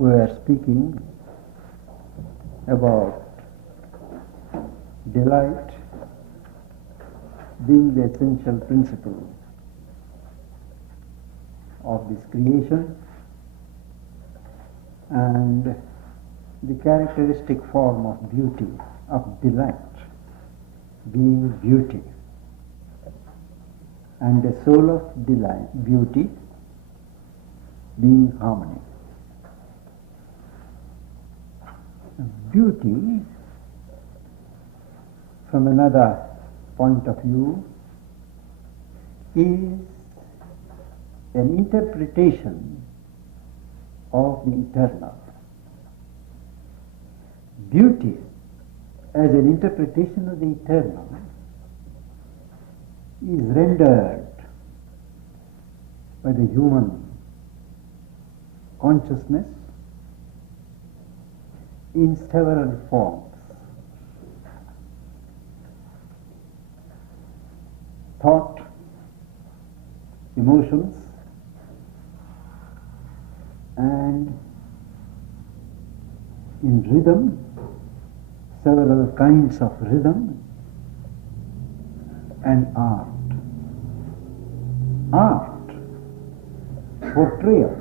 we are speaking about delight being the essential principle of this creation and the characteristic form of beauty, of delight, being beauty, and the soul of delight, beauty, being harmony. Beauty, from another point of view, is an interpretation of the eternal. Beauty, as an interpretation of the eternal, is rendered by the human consciousness in several forms. Thought, emotions, and in rhythm, several kinds of rhythm, and art. Art, portrayal,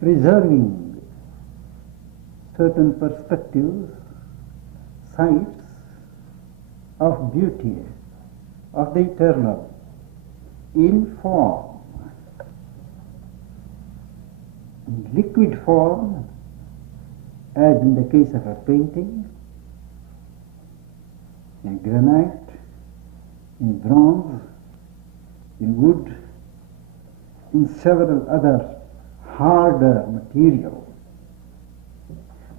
preserving certain perspectives, sights of beauty, of the eternal, in form, in liquid form, as in the case of a painting, in granite, in bronze, in wood, in several other harder material.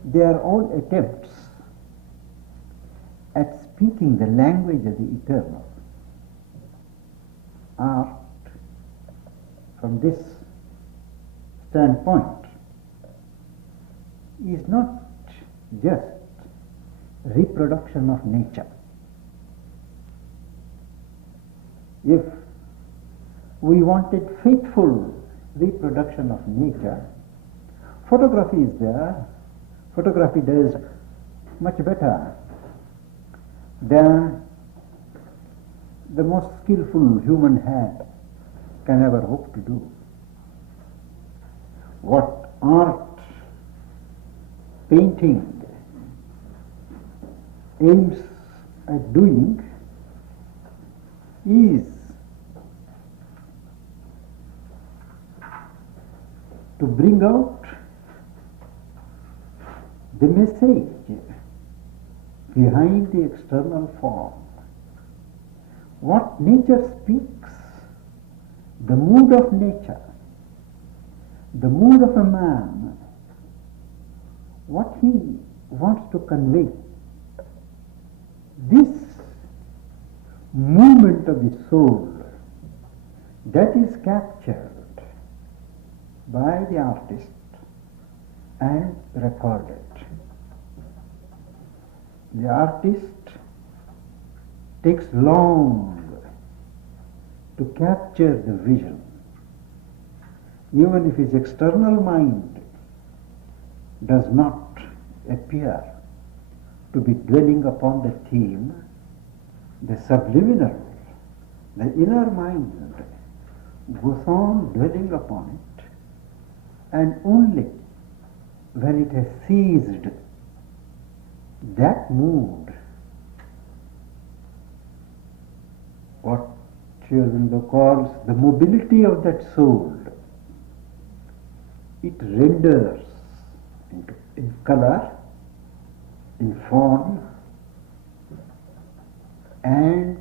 They are all attempts at speaking the language of the eternal. Art, from this standpoint, is not just reproduction of nature. If we wanted faithful reproduction of nature, photography is there. Photography does much better than the most skillful human hand can ever hope to do. What art, painting aims at doing is to bring out the message behind the external form. What nature speaks, the mood of nature, the mood of a man, what he wants to convey, this movement of the soul, that is captured by the artist and recorded. The artist takes long to capture the vision, even if his external mind does not appear to be dwelling upon the theme. The subliminal, the inner mind goes on dwelling upon it, and only when it has seized that mood, what Sri Aurobindo calls the mobility of that soul, it renders in color, in form, and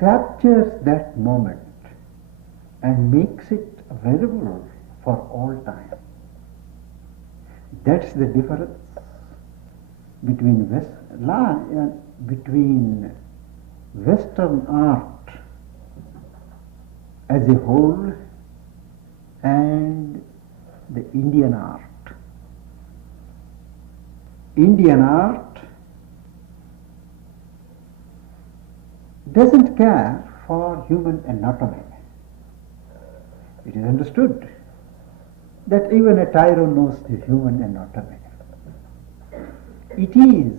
captures that moment and makes it available for all time. That's the difference between Western art as a whole and the Indian art. Indian art doesn't care for human anatomy. It is understood that even a tyro knows the human anatomy. It is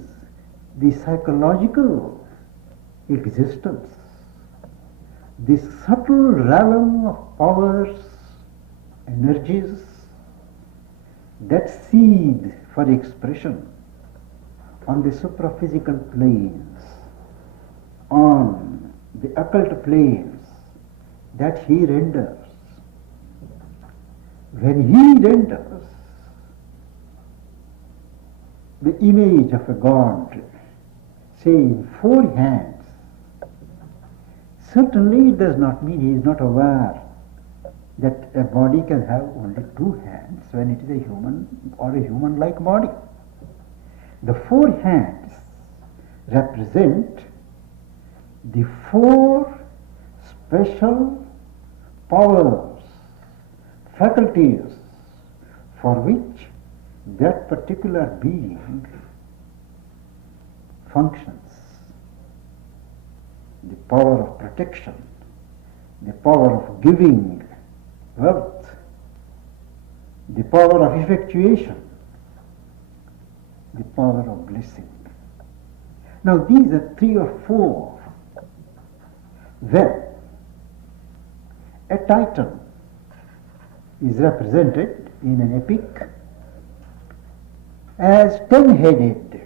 the psychological existence, the subtle realm of powers, energies that seed for expression on the supraphysical planes, on the occult planes that he renders. When he renders the image of a god, say in 4 hands, certainly it does not mean he is not aware that a body can have only 2 hands when it is a human or a human-like body. The 4 hands represent the 4 special powers, faculties for which that particular being functions. The power of protection, the power of giving wealth, the power of effectuation, the power of blessing. Now these are 3 or 4. Then a Titan is represented in an epic as 10-headed.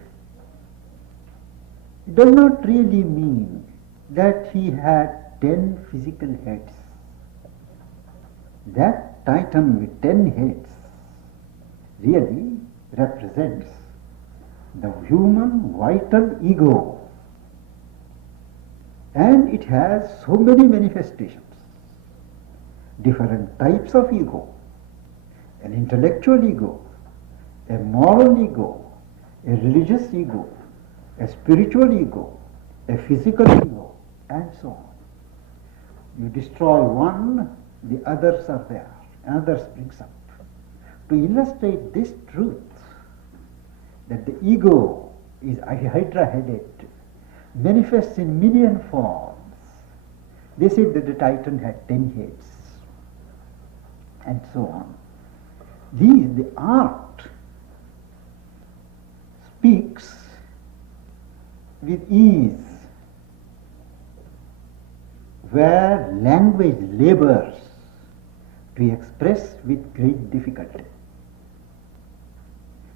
It does not really mean that he had 10 physical heads. That Titan with 10 heads really represents the human vital ego, and it has so many manifestations, different types of ego: an intellectual ego, a moral ego, a religious ego, a spiritual ego, a physical ego, and so on. You destroy one, the others are there, another springs up. To illustrate this truth, that the ego is hydra-headed, manifests in million forms, they said that the Titan had 10 heads, and so on. The art speaks with ease, where language labors to express with great difficulty.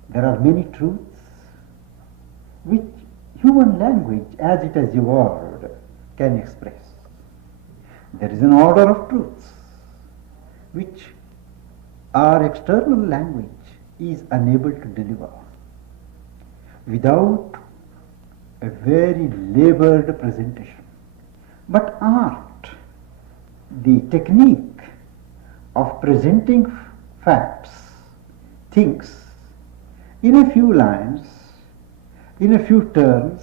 There are many truths which human language, as it has evolved, can express. There is an order of truths which our external language is unable to deliver without a very labored presentation. But art, the technique of presenting facts, things, in a few lines, in a few terms,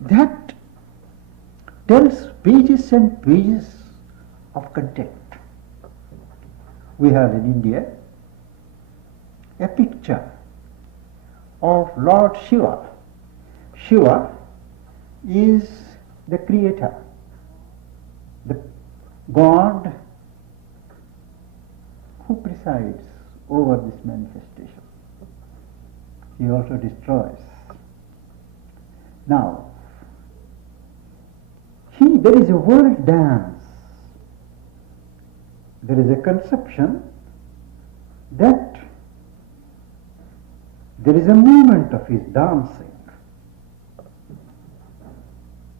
that tells pages and pages of content. We have in India a picture of Lord Shiva. Shiva is the creator, the God who presides over this manifestation. He also destroys. Now, there is a world dance. There is a conception that there is a movement of his dancing.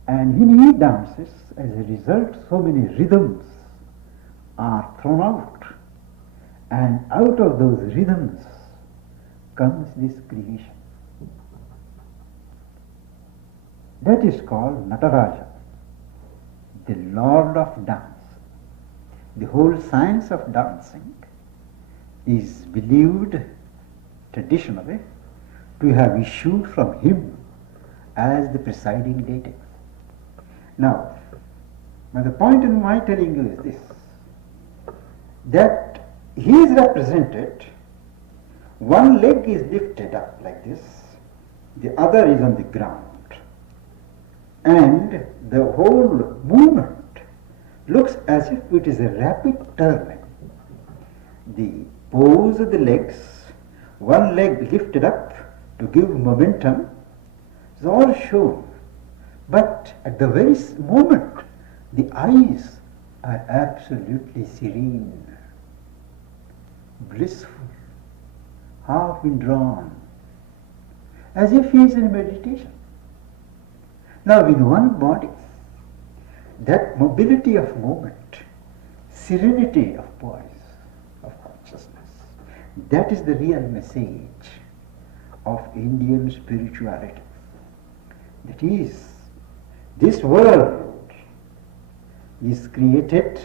And when he dances, as a result, so many rhythms are thrown out. And out of those rhythms comes this creation. That is called Nataraja, the Lord of Dance. The whole science of dancing is believed traditionally to have issued from him as the presiding deity. Now, the point in my telling you is this, that he is represented, one leg is lifted up like this, the other is on the ground, and the whole movement looks as if it is a rapid turn. The pose of the legs, one leg lifted up to give momentum, is all shown. But at the very moment, the eyes are absolutely serene, blissful, half withdrawn, as if he is in meditation. Now, in one body, that mobility of movement, serenity of poise, of consciousness, that is the real message of Indian spirituality. That is, this world is created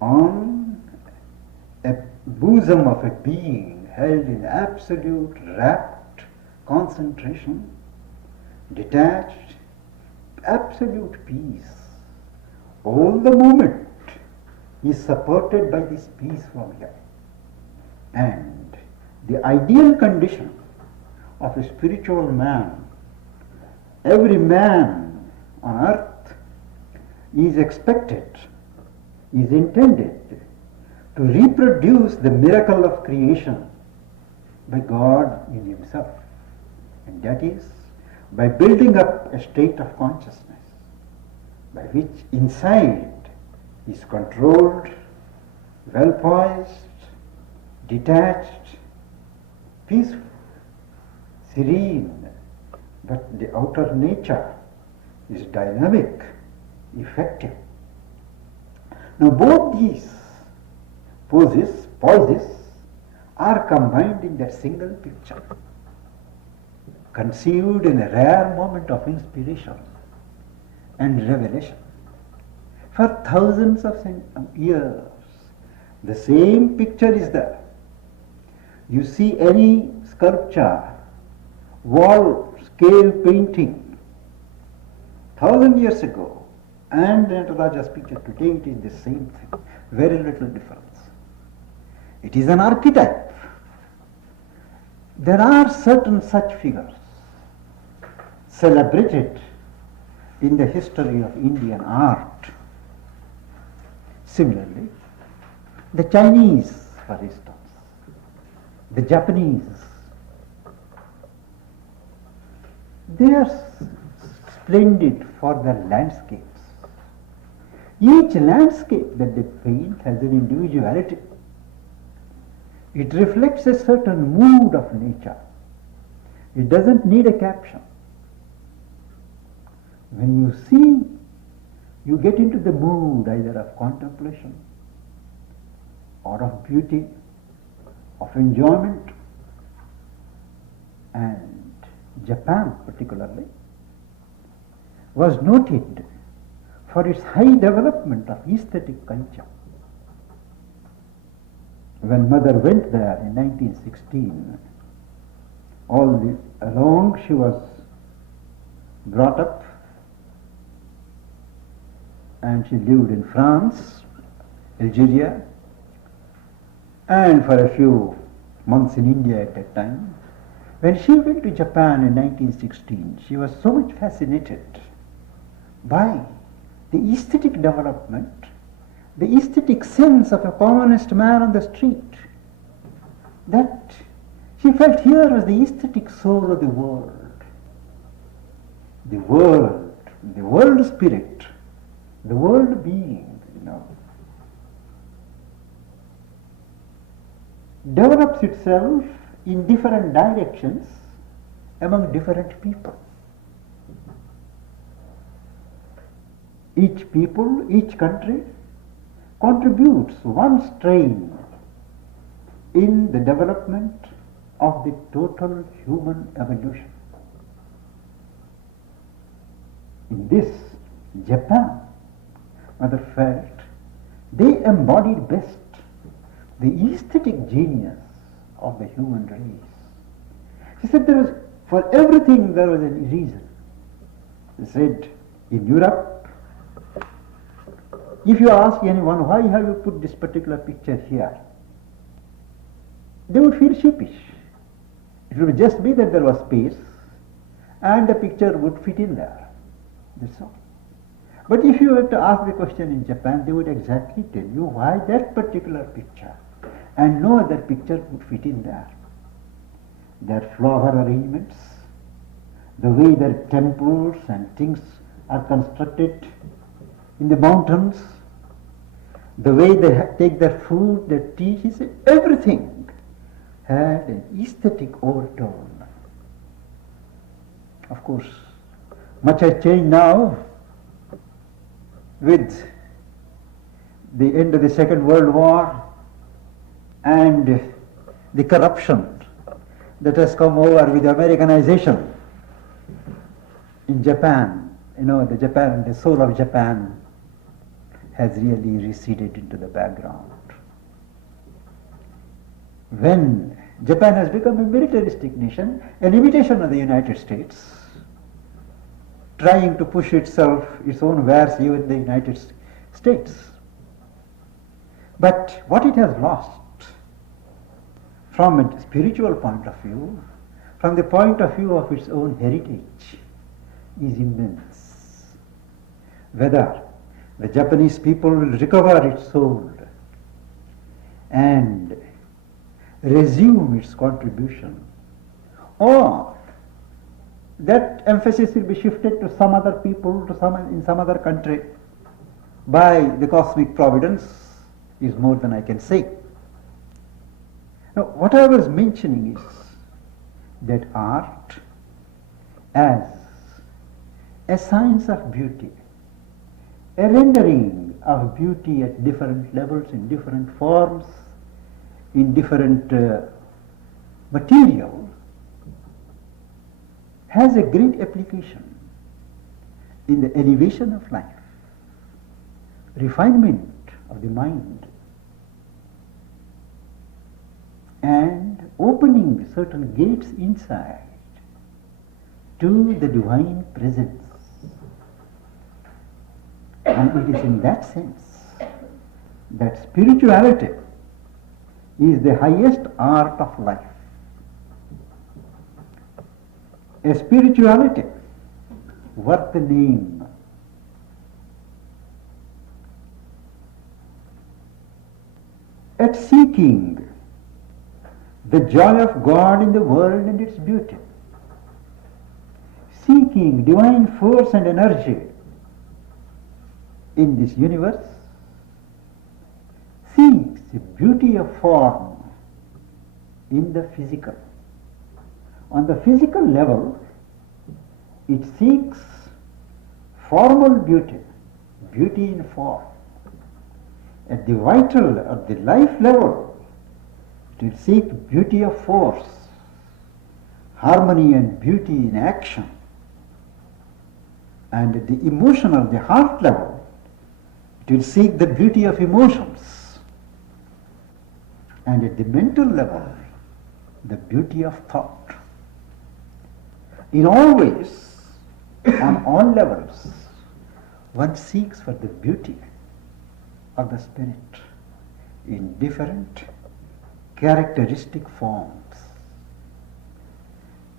on a bosom of a being held in absolute rapt concentration, detached, absolute peace. All the movement is supported by this peace from here. And the ideal condition of a spiritual man, every man on earth is expected, is intended to reproduce the miracle of creation by God in himself. And that is by building up a state of consciousness by which inside is controlled, well poised, detached, peaceful, serene, but the outer nature is dynamic, effective. Now both these poises are combined in that single picture, conceived in a rare moment of inspiration and revelation. For thousands of years, the same picture is there. You see any sculpture, wall, scale painting, 1,000 years ago, and Nataraja's picture today, it is the same thing, very little difference. It is an archetype. There are certain such figures celebrated in the history of Indian art. Similarly, the Chinese, for instance, the Japanese, they are splendid for their landscapes. Each landscape that they paint has an individuality. It reflects a certain mood of nature. It doesn't need a caption. When you see, you get into the mood either of contemplation or of beauty, of enjoyment. And Japan particularly was noted for its high development of aesthetic culture. When mother went there in 1916, all along she was brought up and she lived in France, Algeria, and for a few months in India at that time. When she went to Japan in 1916, she was so much fascinated by the aesthetic development, the aesthetic sense of a commonest man on the street, that she felt here was the aesthetic soul of the world, the world spirit, the world being, develops itself in different directions among different people. Each people, each country contributes one strain in the development of the total human evolution. In this, Japan, mother felt, they embodied best the aesthetic genius of the human race. She said for everything there was a reason. She said, in Europe, if you ask anyone, why have you put this particular picture here? They would feel sheepish. It would just be that there was space and the picture would fit in there. That's all. But if you were to ask the question in Japan, they would exactly tell you why that particular picture and no other picture would fit in there. Their flower arrangements, the way their temples and things are constructed in the mountains, the way they take their food, their tea, he said everything had an aesthetic overtone. Of course, much has changed now with the end of the Second World War and the corruption that has come over with Americanization in Japan. You know, the soul of Japan has really receded into the background. When Japan has become a militaristic nation, an imitation of the United States, trying to push its own wares even in the United States. But what it has lost from a spiritual point of view, from the point of view of its own heritage, is immense. Whether the Japanese people will recover its soul and resume its contribution, or that emphasis will be shifted to some other people, in some other country by the cosmic providence, is more than I can say. Now, what I was mentioning is that art as a science of beauty, a rendering of beauty at different levels, in different forms, in different material, has a great application in the elevation of life, refinement of the mind, and opening certain gates inside to the divine presence. And it is in that sense that spirituality is the highest art of life. A spirituality worth the name. At seeking the joy of God in the world and its beauty, seeking divine force and energy in this universe, seeks the beauty of form in the physical. On the physical level, it seeks formal beauty, beauty in form. At the vital, at the life level, it will seek beauty of force, harmony and beauty in action. And at the emotional, the heart level, it will seek the beauty of emotions. And at the mental level, the beauty of thought. In all ways, on all levels, one seeks for the beauty of the spirit in different characteristic forms.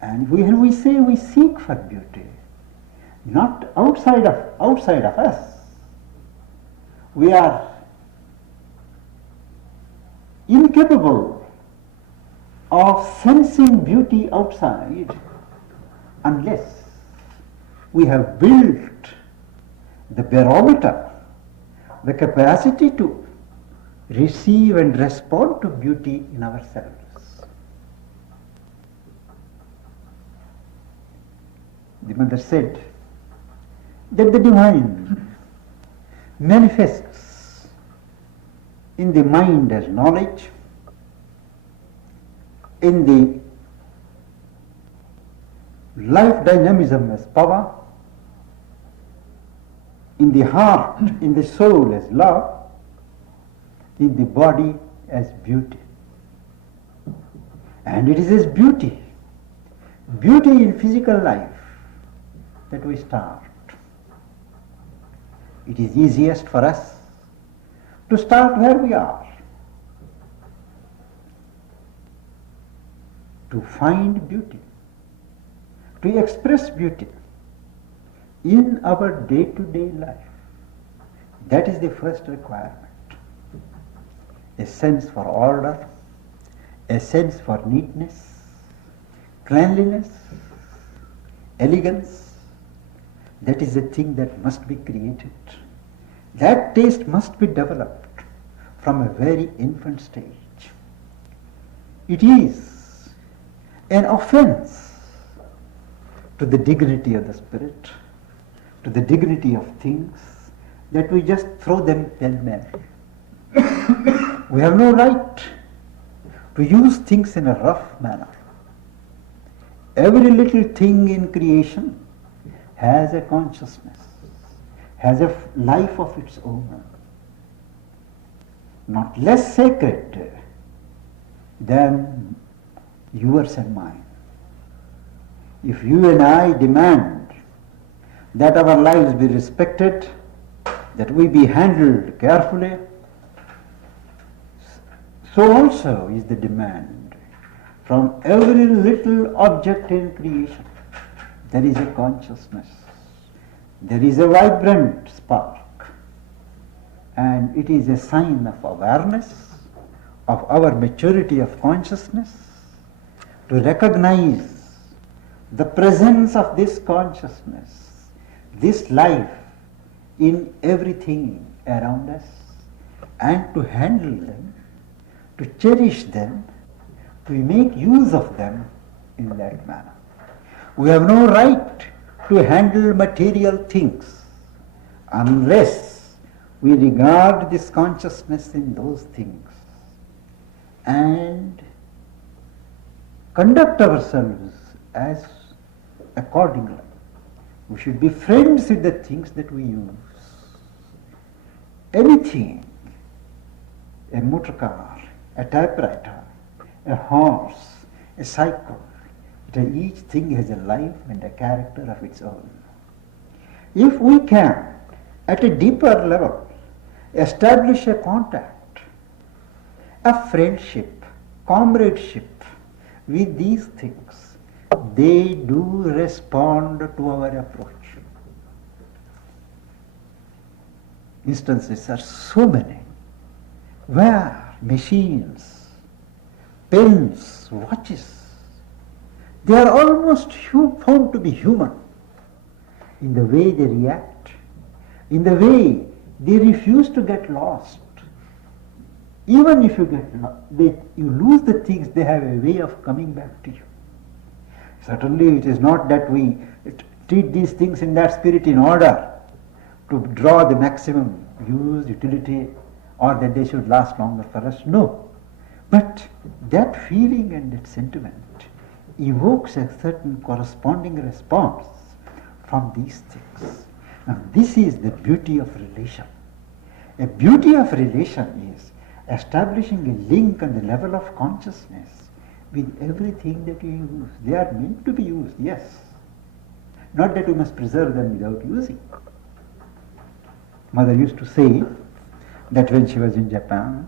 And when we say we seek for beauty, not outside of us, we are incapable of sensing beauty outside unless we have built the barometer, the capacity to receive and respond to beauty in ourselves. The mother said that the divine manifests in the mind as knowledge, in the life dynamism as power, in the heart, in the soul as love, in the body as beauty. And it is as beauty in physical life, that we start. It is easiest for us to start where we are, to find beauty, to express beauty in our day-to-day life. That is the first requirement. A sense for order, a sense for neatness, cleanliness, elegance. That is a thing that must be created. That taste must be developed from a very infant stage. It is an offense to the dignity of the spirit, to the dignity of things, that we just throw them pell-mell. We have no right to use things in a rough manner. Every little thing in creation has a consciousness, has a life of its own, not less sacred than yours and mine. If you and I demand that our lives be respected, that we be handled carefully, so also is the demand from every little object in creation. There is a consciousness, there is a vibrant spark, and it is a sign of awareness, of our maturity of consciousness, to recognize the presence of this consciousness, this life in everything around us, and to handle them, to cherish them, to make use of them in that manner. We have no right to handle material things unless we regard this consciousness in those things and conduct ourselves as accordingly. We should be friends with the things that we use. Anything, a motor car, a typewriter, a horse, a cycle, each thing has a life and a character of its own. If we can, at a deeper level, establish a contact, a friendship, comradeship with these things, they do respond to our approach. Instances are so many where machines, pens, watches, they are almost found to be human in the way they react, in the way they refuse to get lost. Even if you lose the things, they have a way of coming back to you. Certainly it is not that we treat these things in that spirit in order to draw the maximum use, utility, or that they should last longer for us. No. But that feeling and that sentiment evokes a certain corresponding response from these things. Now this is the beauty of relation. A beauty of relation is establishing a link on the level of consciousness with everything that you use. They are meant to be used, yes. Not that we must preserve them without using. Mother used to say that when she was in Japan,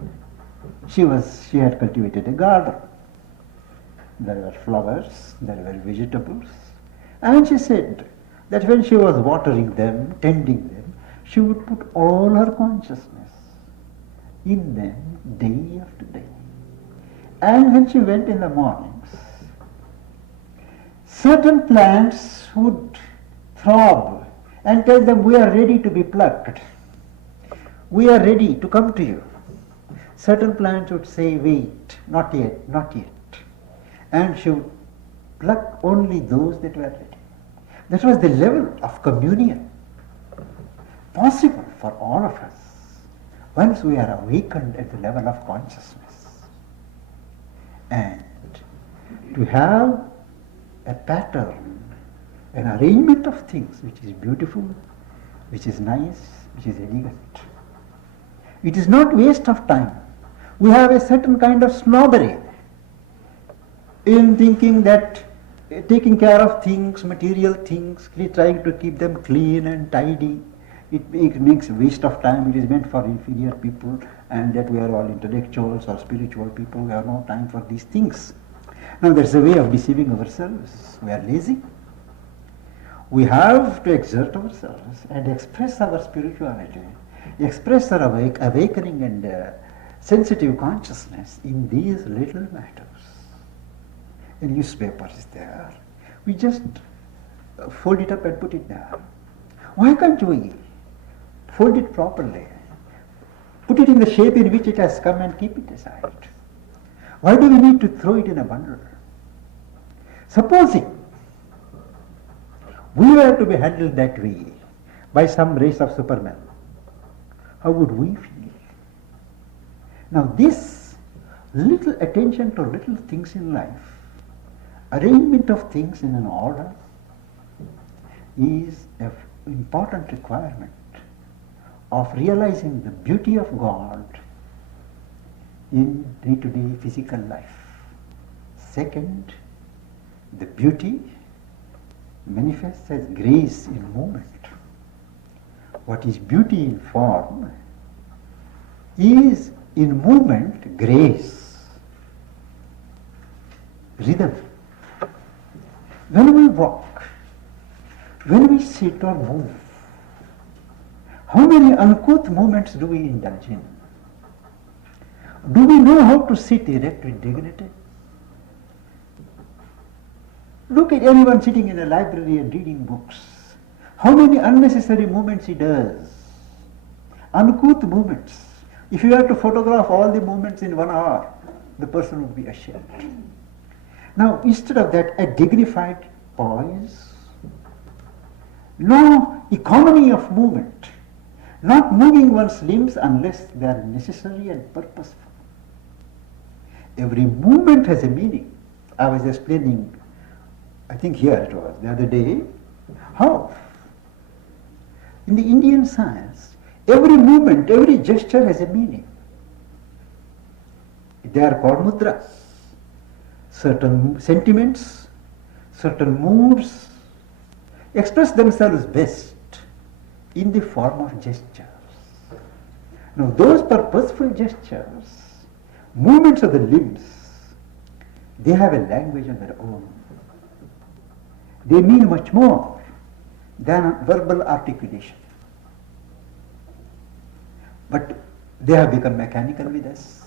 she had cultivated a garden. There were flowers, there were vegetables, and she said that when she was watering them, tending them, she would put all her consciousness in them day after day. And when she went in the mornings, certain plants would throb and tell them, we are ready to be plucked. We are ready to come to you. Certain plants would say, wait, not yet, not yet. And she would pluck only those that were ready. That was the level of communion possible for all of us once we are awakened at the level of consciousness. And to have a pattern, an arrangement of things which is beautiful, which is nice, which is elegant. It is not waste of time. We have a certain kind of snobbery in thinking that taking care of things, material things, trying to keep them clean and tidy, it makes waste of time. It is meant for inferior people, and that we are all intellectuals or spiritual people. We have no time for these things. Now there's a way of deceiving ourselves. We are lazy. We have to exert ourselves and express our spirituality express our awakening and sensitive consciousness in these little matters. A newspaper is there. We just fold it up and put it there. Why can't we fold it properly? Put it in the shape in which it has come and keep it aside. Why do we need to throw it in a bundle? Supposing we were to be handled that way by some race of supermen, how would we feel? Now this little attention to little things in life, arrangement of things in an order, is an important requirement of realizing the beauty of God in day-to-day physical life. Second, the beauty manifests as grace in movement. What is beauty in form is in movement grace, rhythm. When we walk, when we sit or move, how many uncouth movements do we indulge in? Do we know how to sit erect with dignity? Look at anyone sitting in a library and reading books. How many unnecessary movements he does. Uncouth movements. If you were to photograph all the movements in 1 hour, the person would be ashamed. Now, instead of that, a dignified poise. No economy of movement. Not moving one's limbs unless they are necessary and purposeful. Every movement has a meaning. I was explaining, I think here it was, the other day, how in the Indian science, every movement, every gesture has a meaning. They are called mudras. Certain sentiments, certain moods express themselves best in the form of gestures. Now those purposeful gestures, movements of the limbs, they have a language of their own. They mean much more than verbal articulation. But they have become mechanical with us.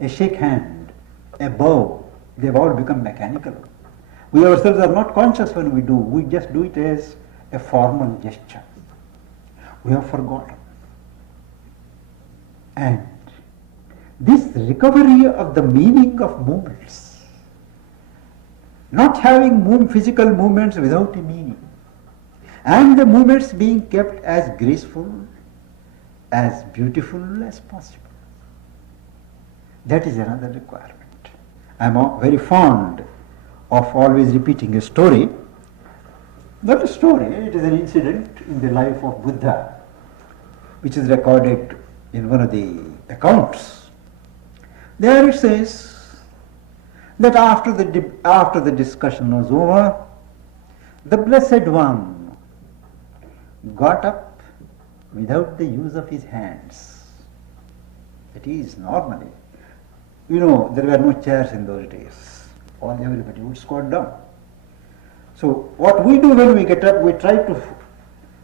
A shake hand, a bow, they've all become mechanical. We ourselves are not conscious when we do. We just do it as a formal gesture. We have forgotten. And this recovery of the meaning of movements, not having physical movements without a meaning, and the movements being kept as graceful, as beautiful as possible. That is another requirement. I am very fond of always repeating a story. Not a story, it is an incident in the life of Buddha, which is recorded in one of the accounts. There it says that after the discussion was over, the Blessed One got up without the use of his hands. That is, normally, there were no chairs in those days. Everybody would squat down. So what we do when we get up, we try to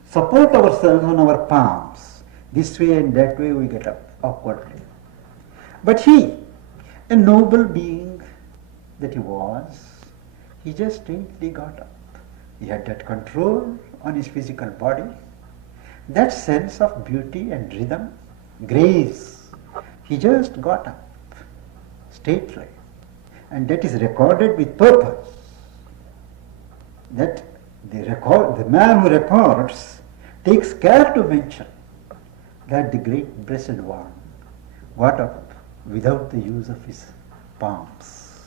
support ourselves on our palms. This way and that way we get up awkwardly. But he, a noble being that he was, he just straightly got up. He had that control on his physical body, that sense of beauty and rhythm, grace. He just got up straightly. And that is recorded with purpose. That the man who records takes care to mention that the great Blessed One got up without the use of his palms.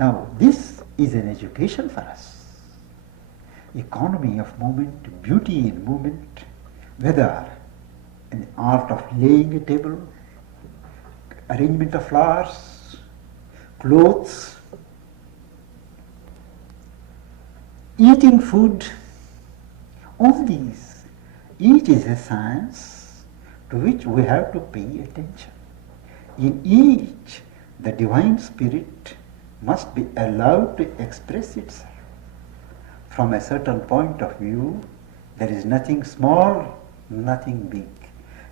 Now this is an education for us. Economy of movement, beauty in movement, whether in the art of laying a table, arrangement of flowers, clothes, eating food, all these, each is a science to which we have to pay attention. In each, the divine spirit must be allowed to express itself. From a certain point of view, there is nothing small, nothing big.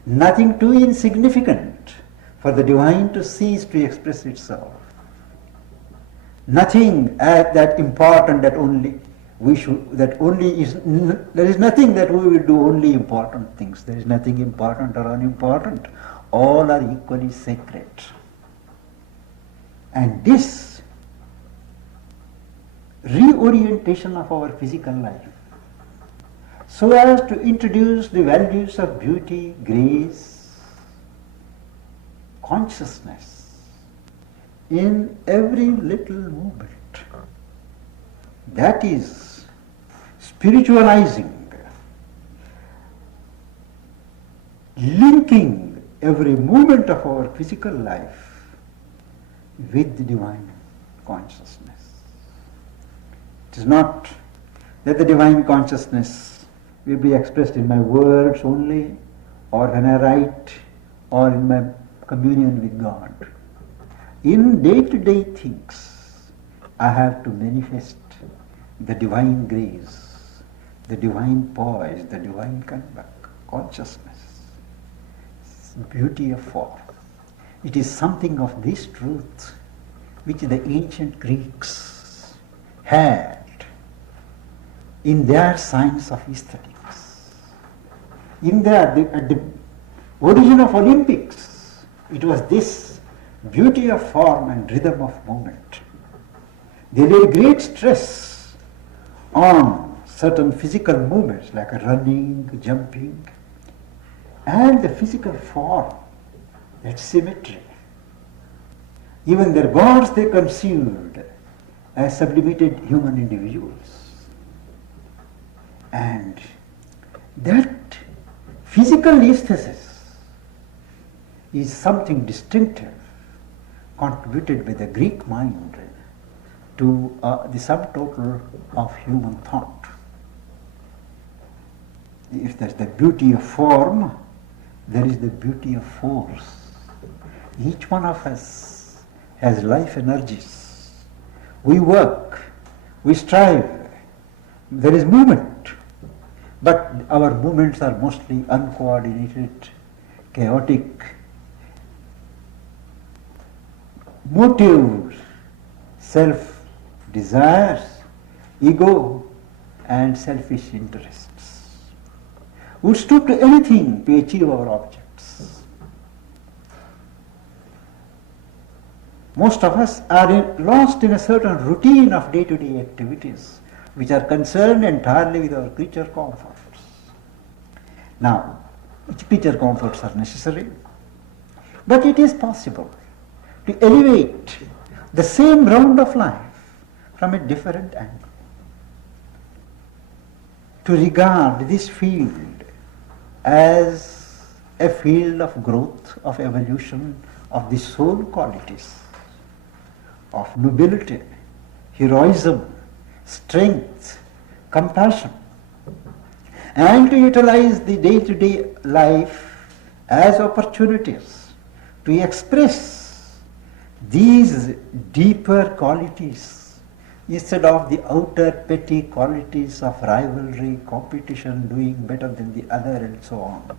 nothing too insignificant for the divine to cease to express itself. Nothing that important that only we should, that only is, there is nothing that we will do only important things. There is nothing important or unimportant. All are equally sacred. And this reorientation of our physical life, so as to introduce the values of beauty, grace, consciousness in every little movement. That is spiritualizing, linking every movement of our physical life with the divine consciousness. It is not that the divine consciousness will be expressed in my words only, or when I write, or in my communion with God. In day-to-day things, I have to manifest the divine grace, the divine poise, the divine consciousness, beauty of form. It is something of this truth which the ancient Greeks had in their science of aesthetics. At the origin of Olympics, it was this beauty of form and rhythm of movement. They laid great stress on certain physical movements like running, jumping, and the physical form, that symmetry. Even their gods they conceived as sublimated human individuals. And that physical aesthesis is something distinctive contributed by the Greek mind to the sum total of human thought. If there's the beauty of form, there is the beauty of force. Each one of us has life energies. We work, we strive, there is movement. But our movements are mostly uncoordinated, chaotic. Motives, self-desires, ego, and selfish interests. We stoop to anything to achieve our objects. Most of us are lost in a certain routine of day-to-day activities which are concerned entirely with our creature comforts. Now, which creature comforts are necessary? But it is possible to elevate the same round of life from a different angle. To regard this field as a field of growth, of evolution, of the soul qualities, of nobility, heroism, strength, compassion, and to utilize the day-to-day life as opportunities to express these deeper qualities instead of the outer petty qualities of rivalry, competition, doing better than the other and so on.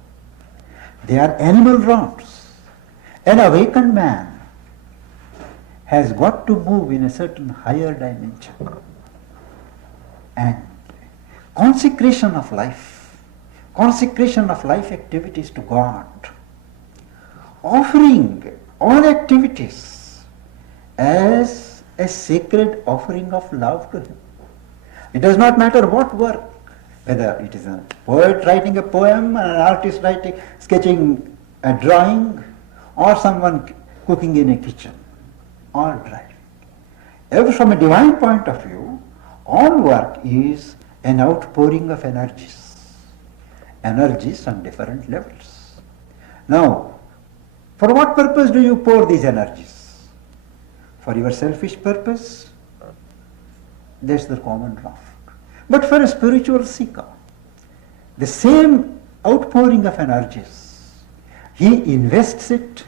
They are animal rounds. An awakened man has got to move in a certain higher dimension. And consecration of life activities to God, offering all activities as a sacred offering of love to Him. It does not matter what work, whether it is a poet writing a poem, an artist sketching a drawing, or someone cooking in a kitchen, or driving. From a divine point of view, all work is an outpouring of energies on different levels. Now, for what purpose do you pour these energies? For your selfish purpose? That's the common draft. But for a spiritual seeker, the same outpouring of energies, he invests it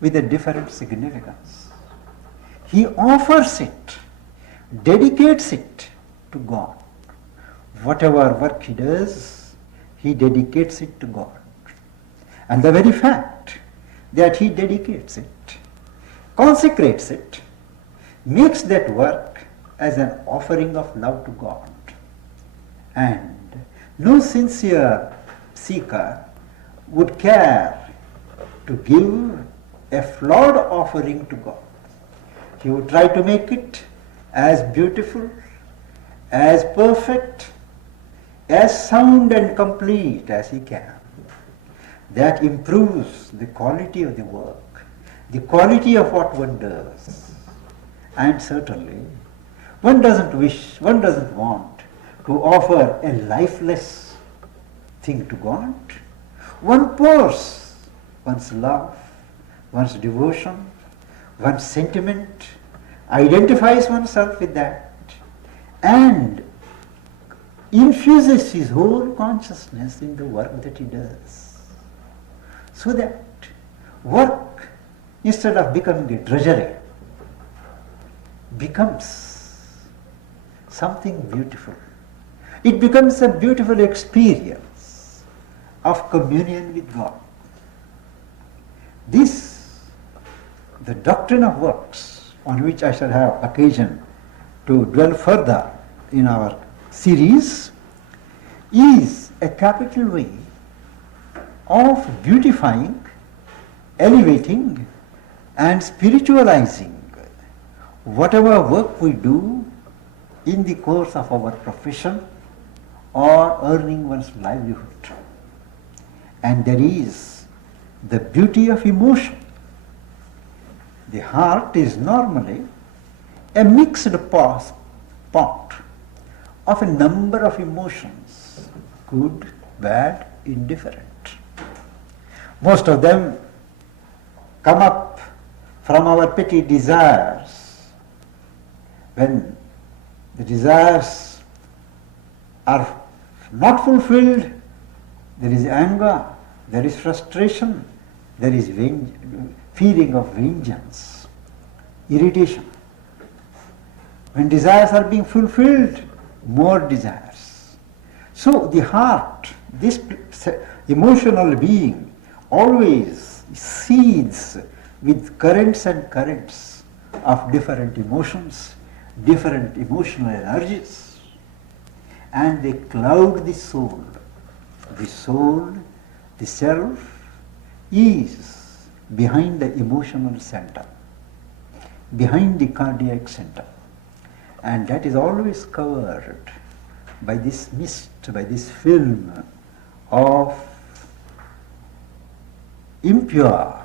with a different significance. He offers it, dedicates it to God. Whatever work he does, he dedicates it to God. And the very fact that he dedicates it, consecrates it, makes that work as an offering of love to God. And no sincere seeker would care to give a flawed offering to God. He would try to make it as beautiful, as perfect, as sound and complete as he can. That improves the quality of the work, the quality of what one does. And certainly, one doesn't want to offer a lifeless thing to God. One pours one's love, one's devotion, one's sentiment, identifies oneself with that, and infuses his whole consciousness in the work that he does. So that work, instead of becoming a drudgery, becomes something beautiful. It becomes a beautiful experience of communion with God. This, the doctrine of works, on which I shall have occasion to dwell further in our series, is a capital way of beautifying, elevating, and spiritualizing whatever work we do in the course of our profession or earning one's livelihood. And there is the beauty of emotion. The heart is normally a mixed pot of a number of emotions, good, bad, indifferent. Most of them come up from our petty desires. When the desires are not fulfilled, there is anger, there is frustration, there is feeling of vengeance, irritation. When desires are being fulfilled, more desires. So the heart, this emotional being, always seethes with currents and currents of different emotions, different emotional energies, and they cloud the soul. The soul, the self, is behind the emotional center, behind the cardiac center, and that is always covered by this mist, by this film of impure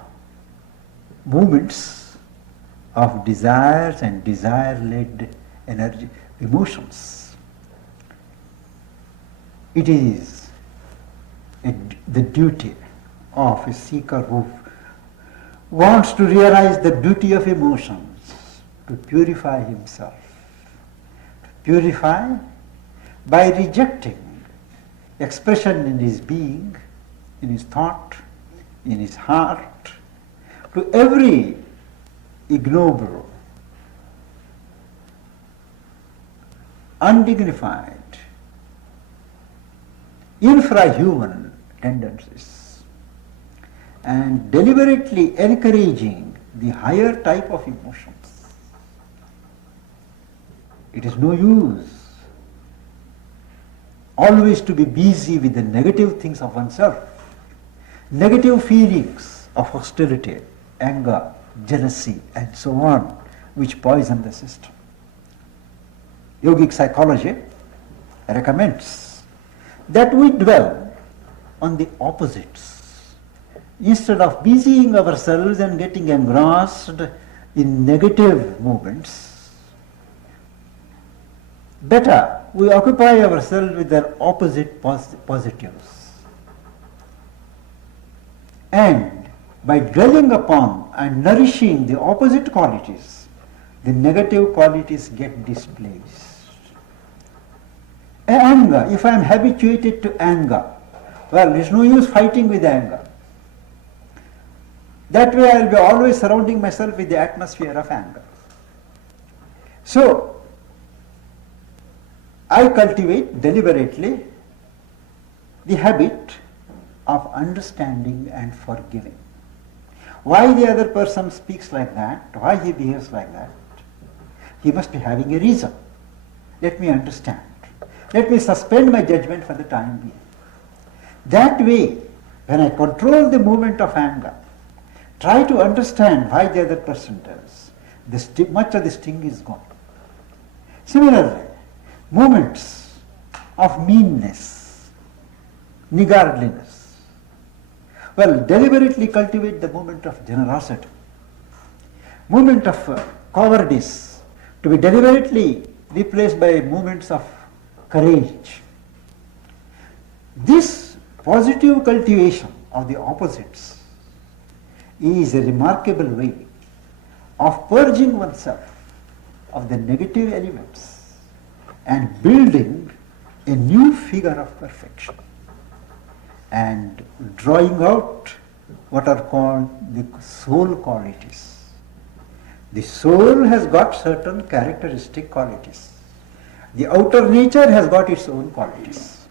movements of desires and desire-led energy, emotions. It is the duty of a seeker who wants to realize the beauty of emotions to purify himself. To purify by rejecting expression in his being, in his thought, in his heart, to every ignoble, undignified, infrahuman tendencies, and deliberately encouraging the higher type of emotions. It is no use always to be busy with the negative things of oneself, negative feelings of hostility, anger, jealousy, and so on, which poison the system. Yogic psychology recommends that we dwell on the opposites. Instead of busying ourselves and getting engrossed in negative movements, better we occupy ourselves with their opposite positives. And by dwelling upon and nourishing the opposite qualities, the negative qualities get displaced. Anger, if I am habituated to anger, well, there is no use fighting with anger. That way I will be always surrounding myself with the atmosphere of anger. So, I cultivate deliberately the habit of understanding and forgiving. Why the other person speaks like that, why he behaves like that, he must be having a reason. Let me understand. Let me suspend my judgment for the time being. That way, when I control the movement of anger, try to understand why the other person does, much of the sting is gone. Similarly, moments of meanness, niggardliness. Well, deliberately cultivate the moment of generosity, moment of cowardice, to be deliberately replaced by moments of courage. This positive cultivation of the opposites is a remarkable way of purging oneself of the negative elements and building a new figure of perfection and drawing out what are called the soul qualities. The soul has got certain characteristic qualities. The outer nature has got its own qualities.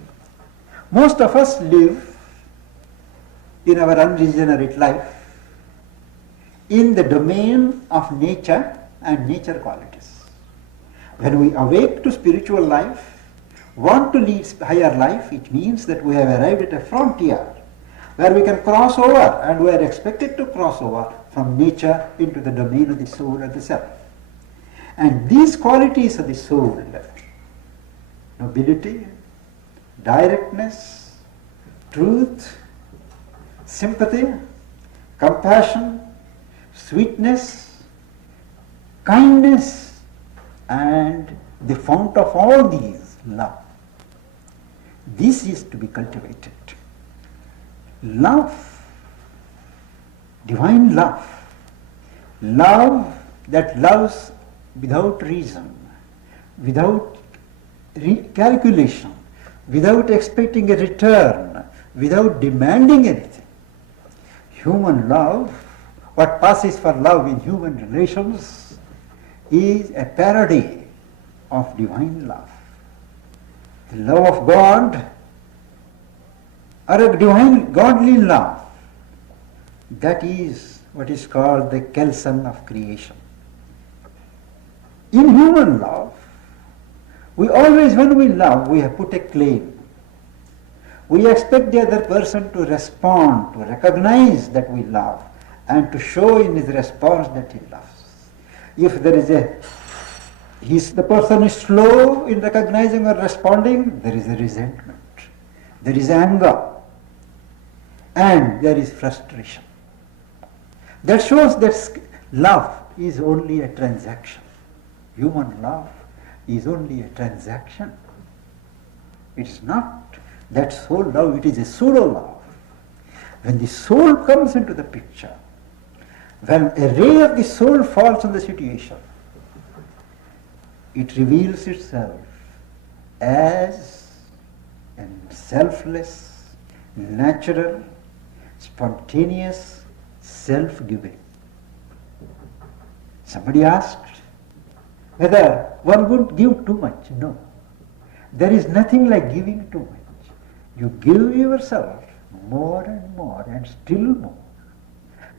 Most of us live in our unregenerate life in the domain of nature and nature qualities. When we awake to spiritual life, want to lead higher life, it means that we have arrived at a frontier where we can cross over, and we are expected to cross over from nature into the domain of the soul and the self. And these qualities of the soul, nobility, directness, truth, sympathy, compassion, sweetness, kindness, and the fount of all these, love. This is to be cultivated. Love, divine love, love that loves without reason, without calculation, without expecting a return, without demanding anything. Human love, what passes for love in human relations, is a parody of divine love. The love of God, or a divine godly love, that is what is called the kelson of creation. In human love, we always, when we love, we have put a claim. We expect the other person to respond, to recognize that we love, and to show in his response that he loves. If there is the person is slow in recognizing or responding, there is a resentment, there is anger, and there is frustration. That shows that love is only a transaction. Human love is only a transaction. It is not that soul love, it is a pseudo love. When the soul comes into the picture, when a ray of the soul falls on the situation, it reveals itself as a selfless, natural, spontaneous, self-giving. Somebody asked whether one would give too much. No. There is nothing like giving too much. You give yourself more and still more.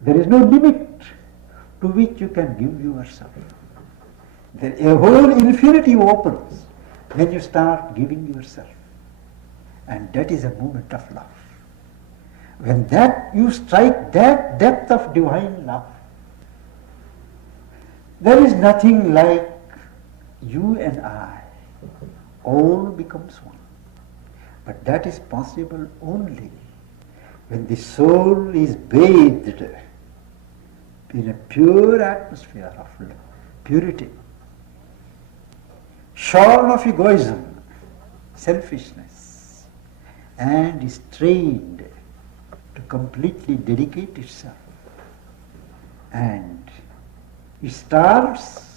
There is no limit to which you can give yourself. A whole infinity opens when you start giving yourself. And that is a moment of love. When that you strike that depth of divine love, there is nothing like you and I. All becomes one. But that is possible only when the soul is bathed in a pure atmosphere of love, purity, shorn of egoism, selfishness, and is trained to completely dedicate itself. And it starts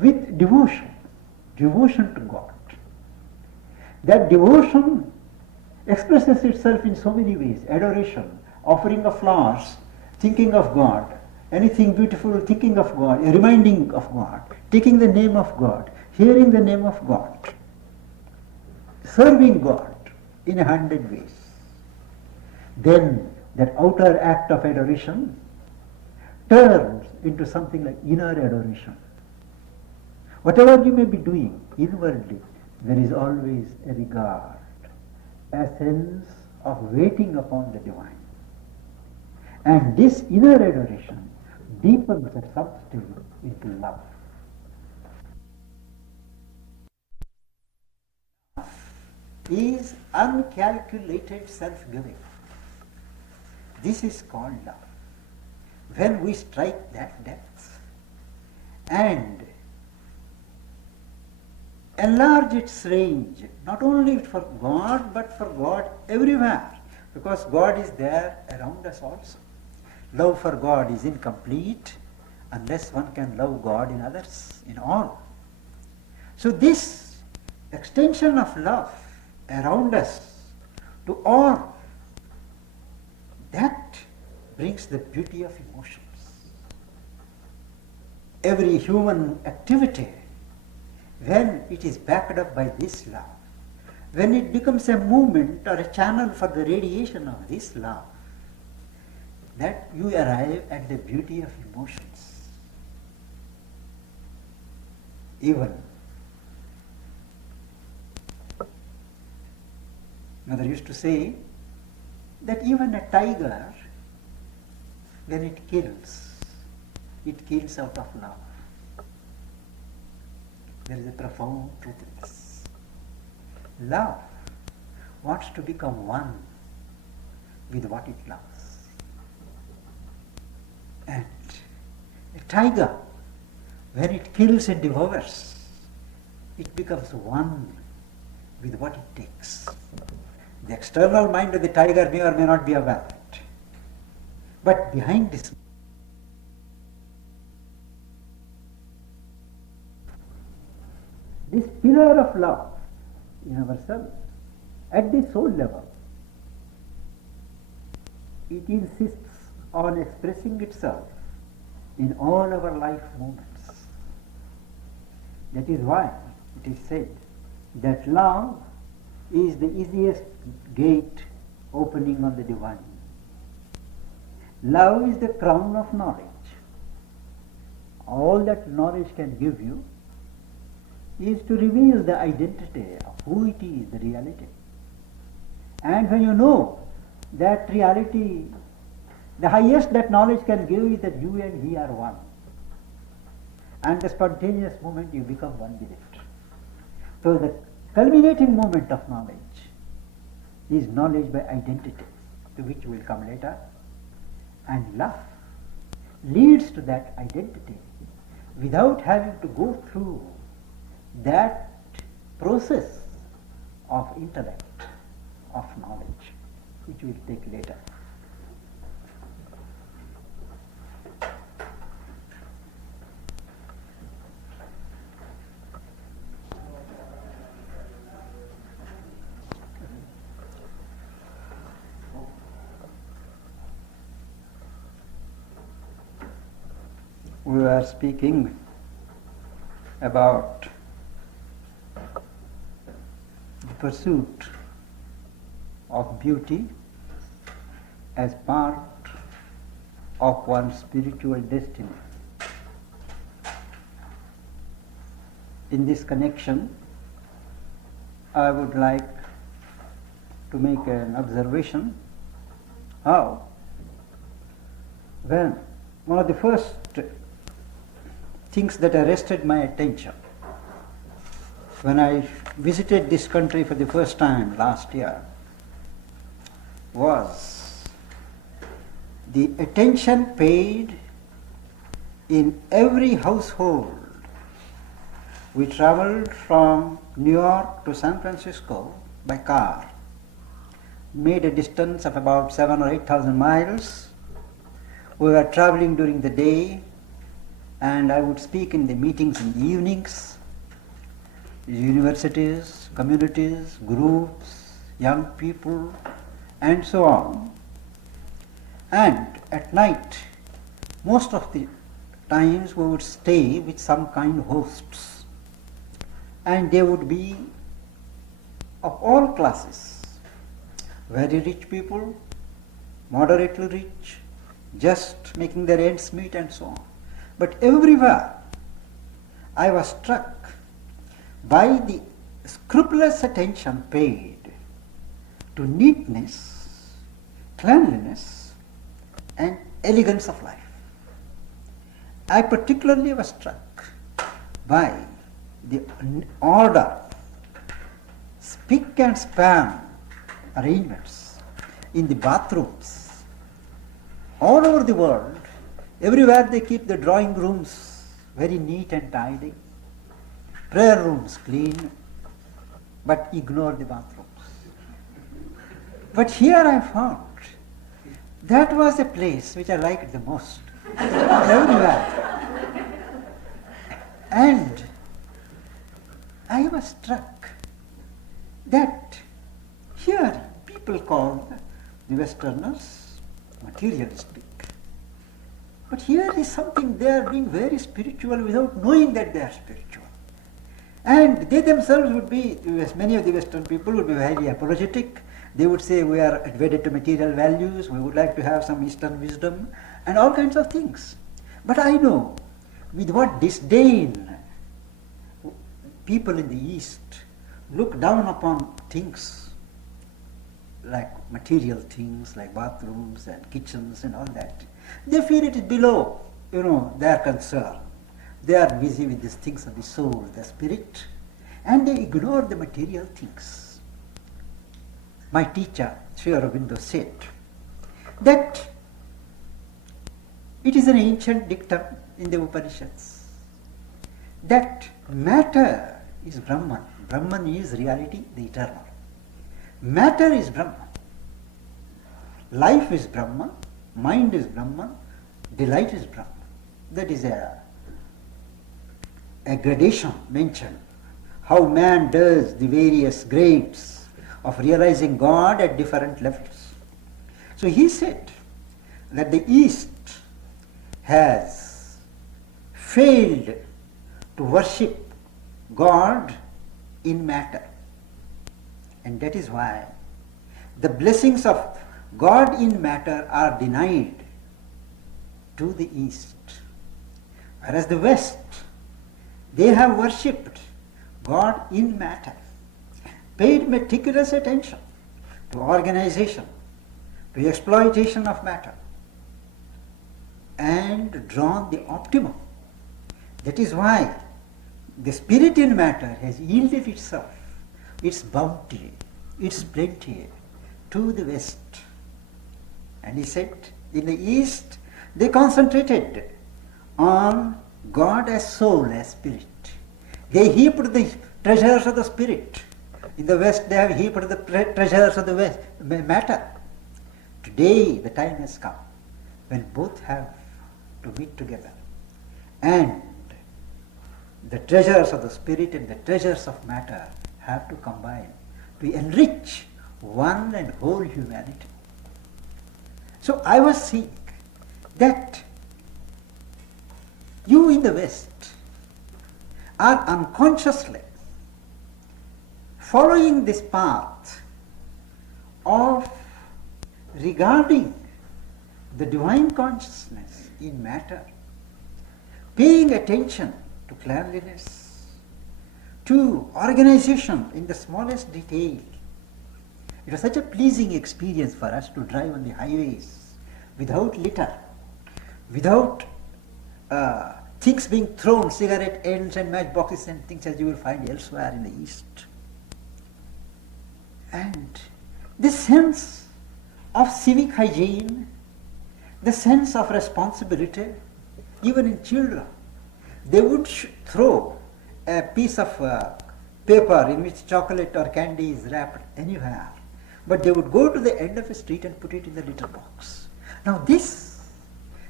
with devotion to God. That devotion expresses itself in so many ways. Adoration, offering of flowers, thinking of God, anything beautiful, thinking of God, reminding of God, taking the name of God, hearing the name of God, serving God in 100 ways. Then that outer act of adoration turns into something like inner adoration. Whatever you may be doing inwardly, there is always a regard, a sense of waiting upon the divine. And this inner adoration deepens at some stage into love. Is uncalculated self-giving. This is called love. When we strike that depth and enlarge its range, not only for God, but for God everywhere, because God is there around us also. Love for God is incomplete unless one can love God in others, in all. So this extension of love around us to all, that brings the beauty of emotions. Every human activity, when it is backed up by this love, when it becomes a movement or a channel for the radiation of this love, that you arrive at the beauty of emotions. Even mother used to say that even a tiger, when it kills out of love. There is a profound truth in this. Love wants to become one with what it loves. And a tiger, when it kills and devours, it becomes one with what it takes. The external mind of the tiger may or may not be aware of it. But behind this pillar of love in ourselves, at the soul level, it insists on expressing itself in all our life moments. That is why it is said that love is the easiest gate opening on the divine. Love is the crown of knowledge. All that knowledge can give you is to reveal the identity of who it is, the reality. And when you know that reality, the highest that knowledge can give is that you and he are one. And the spontaneous moment you become one with it. So the culminating moment of knowledge is knowledge by identity, to which we will come later. And love leads to that identity without having to go through that process of intellect, of knowledge, which we will take later. We were speaking about the pursuit of beauty as part of one's spiritual destiny. In this connection, I would like to make an observation how, when one of the first things that arrested my attention when I visited this country for the first time last year was the attention paid in every household. We traveled from New York to San Francisco by car, made a distance of about 7,000 or 8,000 miles. We were traveling during the day, and I would speak in the meetings in the evenings, universities, communities, groups, young people, and so on. And at night, most of the times we would stay with some kind hosts, and they would be of all classes, very rich people, moderately rich, just making their ends meet and so on. But everywhere I was struck by the scrupulous attention paid to neatness, cleanliness, and elegance of life. I particularly was struck by the order, spick and span arrangements in the bathrooms. All over the world, everywhere they keep the drawing rooms very neat and tidy, prayer rooms clean, but ignore the bathrooms. But here I found that was the place which I liked the most, everywhere. And I was struck that here people call the Westerners materialistic. But here is something, they are being very spiritual without knowing that they are spiritual. And they themselves would be, many of the Western people would be very apologetic. They would say we are wedded to material values, we would like to have some Eastern wisdom, and all kinds of things. But I know with what disdain people in the East look down upon things like material things, like bathrooms and kitchens and all that. They feel it is below, their concern. They are busy with these things of the soul, the spirit, and they ignore the material things. My teacher, Sri Aurobindo, said that it is an ancient dictum in the Upanishads that matter is Brahman. Brahman is reality, the eternal. Matter is Brahman. Life is Brahman. Mind is Brahman. Delight is Brahman. That is a gradation mentioned. How man does the various grades of realizing God at different levels. So he said that the East has failed to worship God in matter. And that is why the blessings of God in matter are denied to the East. Whereas the West, they have worshipped God in matter, paid meticulous attention to organization, to exploitation of matter, and drawn the optimum. That is why the spirit in matter has yielded itself, its bounty, its plenty to the West. And he said, in the East, they concentrated on God as soul, as spirit. They heaped the treasures of the spirit. In the West, they have heaped the treasures of the West, matter. Today, the time has come when both have to meet together. And the treasures of the spirit and the treasures of matter have to combine to enrich one and whole humanity. So I was seeing that you in the West are unconsciously following this path of regarding the divine consciousness in matter, paying attention to cleanliness, to organization in the smallest detail. It was such a pleasing experience for us to drive on the highways without litter, without things being thrown, cigarette ends and matchboxes and things as you will find elsewhere in the East. And this sense of civic hygiene, the sense of responsibility, even in children, they would throw a piece of paper in which chocolate or candy is wrapped anywhere, but they would go to the end of a street and put it in the litter box. Now this,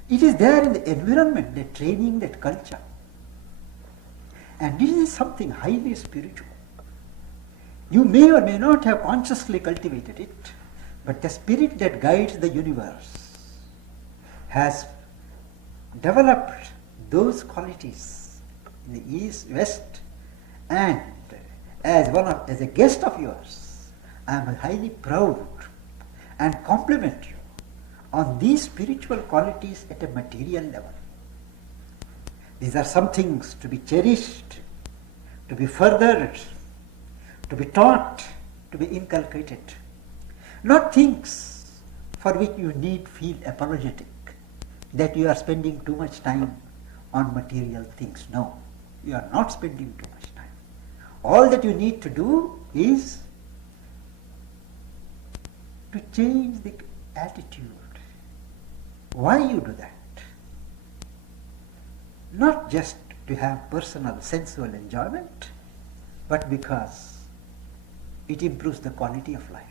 it is there in the environment, the training, that culture. And this is something highly spiritual. You may or may not have consciously cultivated it, but the spirit that guides the universe has developed those qualities in the East, West, and as a guest of yours, I am highly proud and complement you on these spiritual qualities at a material level. These are some things to be cherished, to be furthered, to be taught, to be inculcated. Not things for which you need feel apologetic, that you are spending too much time on material things. No, you are not spending too much time. All that you need to do is to change the attitude. Why you do that? Not just to have personal sensual enjoyment, but because it improves the quality of life.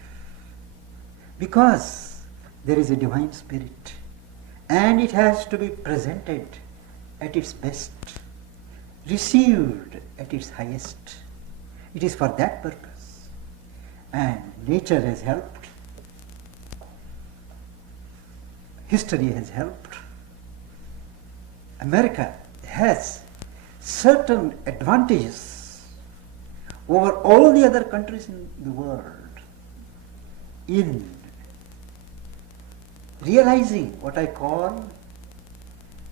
Because there is a divine spirit and it has to be presented at its best, received at its highest. It is for that purpose. And nature has helped, history has helped, America has certain advantages over all the other countries in the world in realizing what I call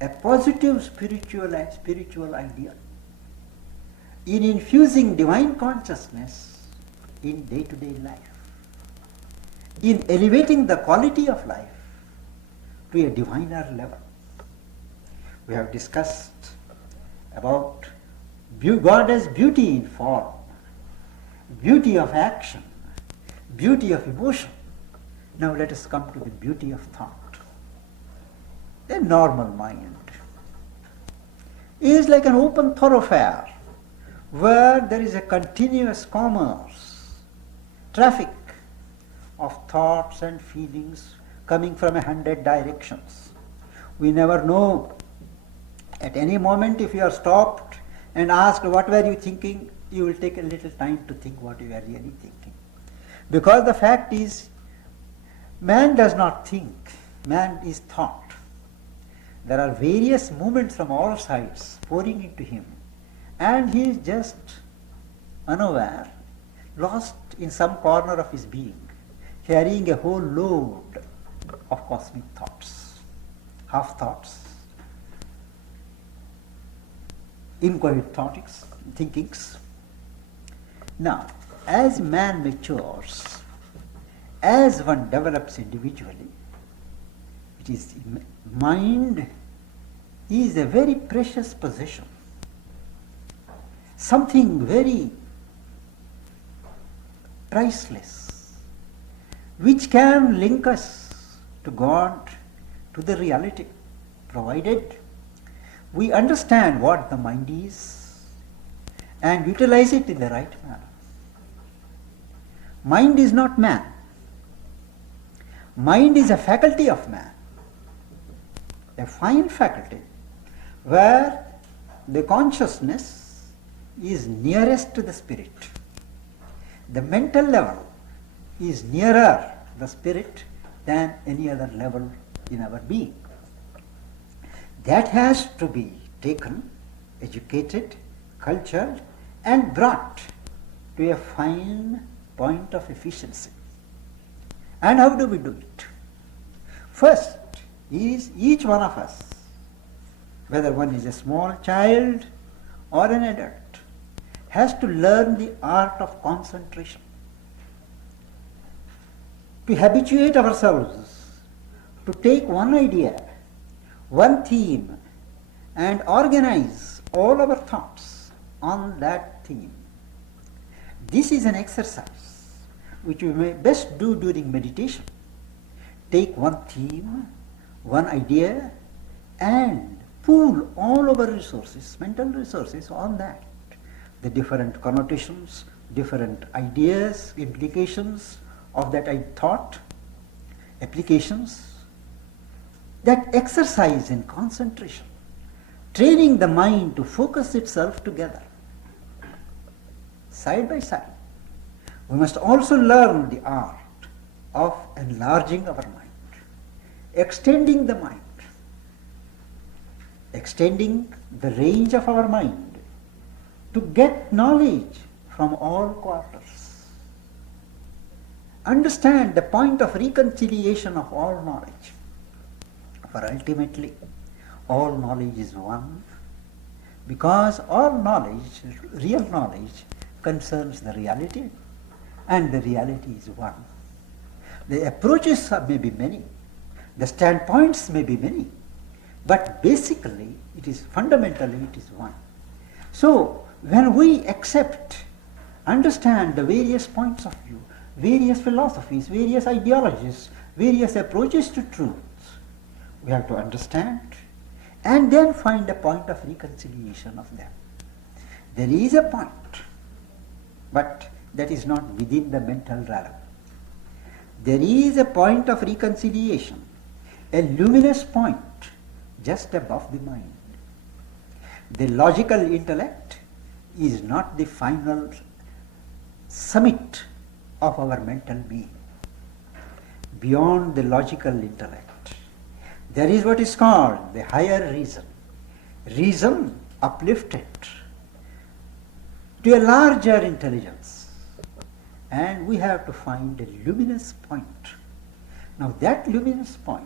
a positive spiritual idea, in infusing divine consciousness in day-to-day life, in elevating the quality of life to a diviner level. We have discussed about God as beauty in form, beauty of action, beauty of emotion. Now let us come to the beauty of thought. A normal mind is like an open thoroughfare where there is a continuous commerce, traffic of thoughts and feelings coming from 100 directions. We never know. At any moment, if you are stopped and asked, what were you thinking, you will take a little time to think what you are really thinking. Because the fact is, man does not think, man is thought. There are various movements from all sides pouring into him, and he is just unaware, lost in some corner of his being, carrying a whole load of cosmic thoughts, half thoughts, inchoate thinkings. Now, as man matures, as one develops individually, it is mind is a very precious possession, something very priceless, which can link us to God, to the reality, provided we understand what the mind is and utilize it in the right manner. Mind is not man. Mind is a faculty of man, a fine faculty where the consciousness is nearest to the spirit. The mental level is nearer the spirit than any other level in our being. That has to be taken, educated, cultured, and brought to a fine point of efficiency. And how do we do it? First is each one of us, whether one is a small child or an adult, has to learn the art of concentration. To habituate ourselves to take one idea, one theme, and organize all our thoughts on that theme. This is an exercise which we may best do during meditation. Take one theme, one idea, and pool all our resources, mental resources, on that. The different connotations, different ideas, implications of that thought, applications. That exercise in concentration, training the mind to focus itself together, side by side. We must also learn the art of enlarging our mind, extending the mind, extending the range of our mind to get knowledge from all quarters. understand the point of reconciliation of all knowledge. For ultimately, all knowledge is one, because all knowledge, real knowledge, concerns the reality, and the reality is one. The approaches may be many, the standpoints may be many, but basically, fundamentally it is one. So, when we understand the various points of view, various philosophies, various ideologies, various approaches to truth, we have to understand and then find a point of reconciliation of them. There is a point, but that is not within the mental realm. There is a point of reconciliation, a luminous point just above the mind. The logical intellect is not the final summit of our mental being. Beyond the logical intellect, there is what is called the higher reason. Reason uplifted to a larger intelligence. And we have to find a luminous point. Now that luminous point,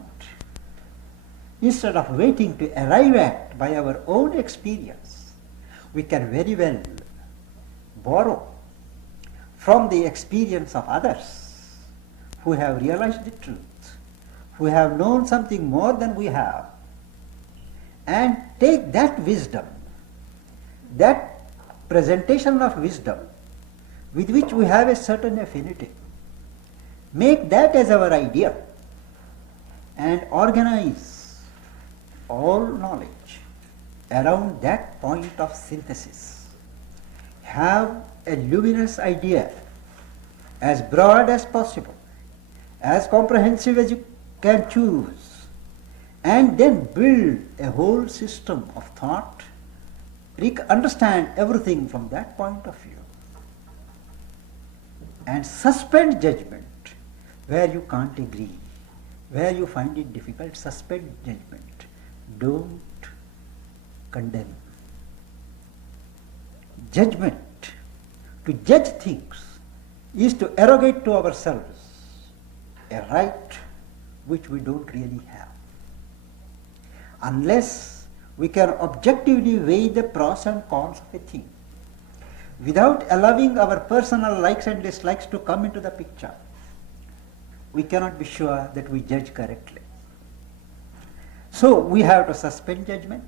instead of waiting to arrive at by our own experience, we can very well borrow from the experience of others who have realized the truth, who have known something more than we have, and take that wisdom, that presentation of wisdom with which we have a certain affinity, make that as our idea and organize all knowledge around that point of synthesis. Have a luminous idea as broad as possible, as comprehensive as you can choose, and then build a whole system of thought, understand everything from that point of view, and suspend judgment where you can't agree, where you find it difficult. Suspend judgment. Don't condemn. Judgment, to judge things, is to arrogate to ourselves a right which we don't really have. Unless we can objectively weigh the pros and cons of a thing, without allowing our personal likes and dislikes to come into the picture, we cannot be sure that we judge correctly. So we have to suspend judgment,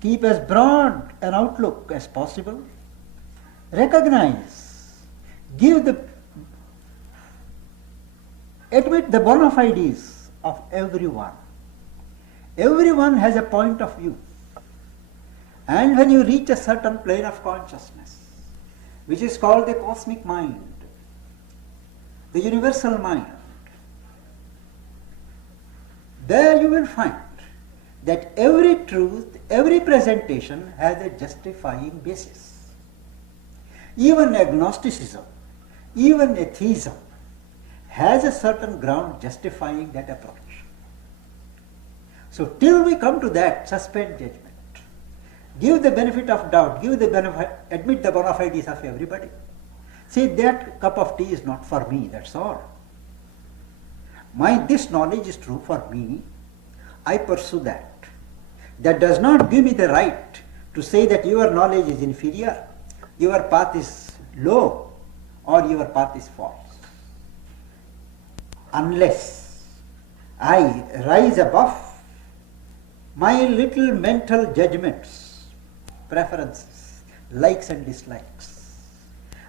keep as broad an outlook as possible, recognize, admit the bona fides of everyone. Everyone has a point of view. And when you reach a certain plane of consciousness, which is called the cosmic mind, the universal mind, there you will find that every truth, every presentation has a justifying basis. Even agnosticism, even atheism has a certain ground justifying that approach. So till we come to that, suspend judgment. Give the benefit of doubt, admit the bona fides of everybody. Say that cup of tea is not for me, that's all. This knowledge is true for me, I pursue that. That does not give me the right to say that your knowledge is inferior, your path is low, or your path is false. Unless I rise above my little mental judgments, preferences, likes and dislikes,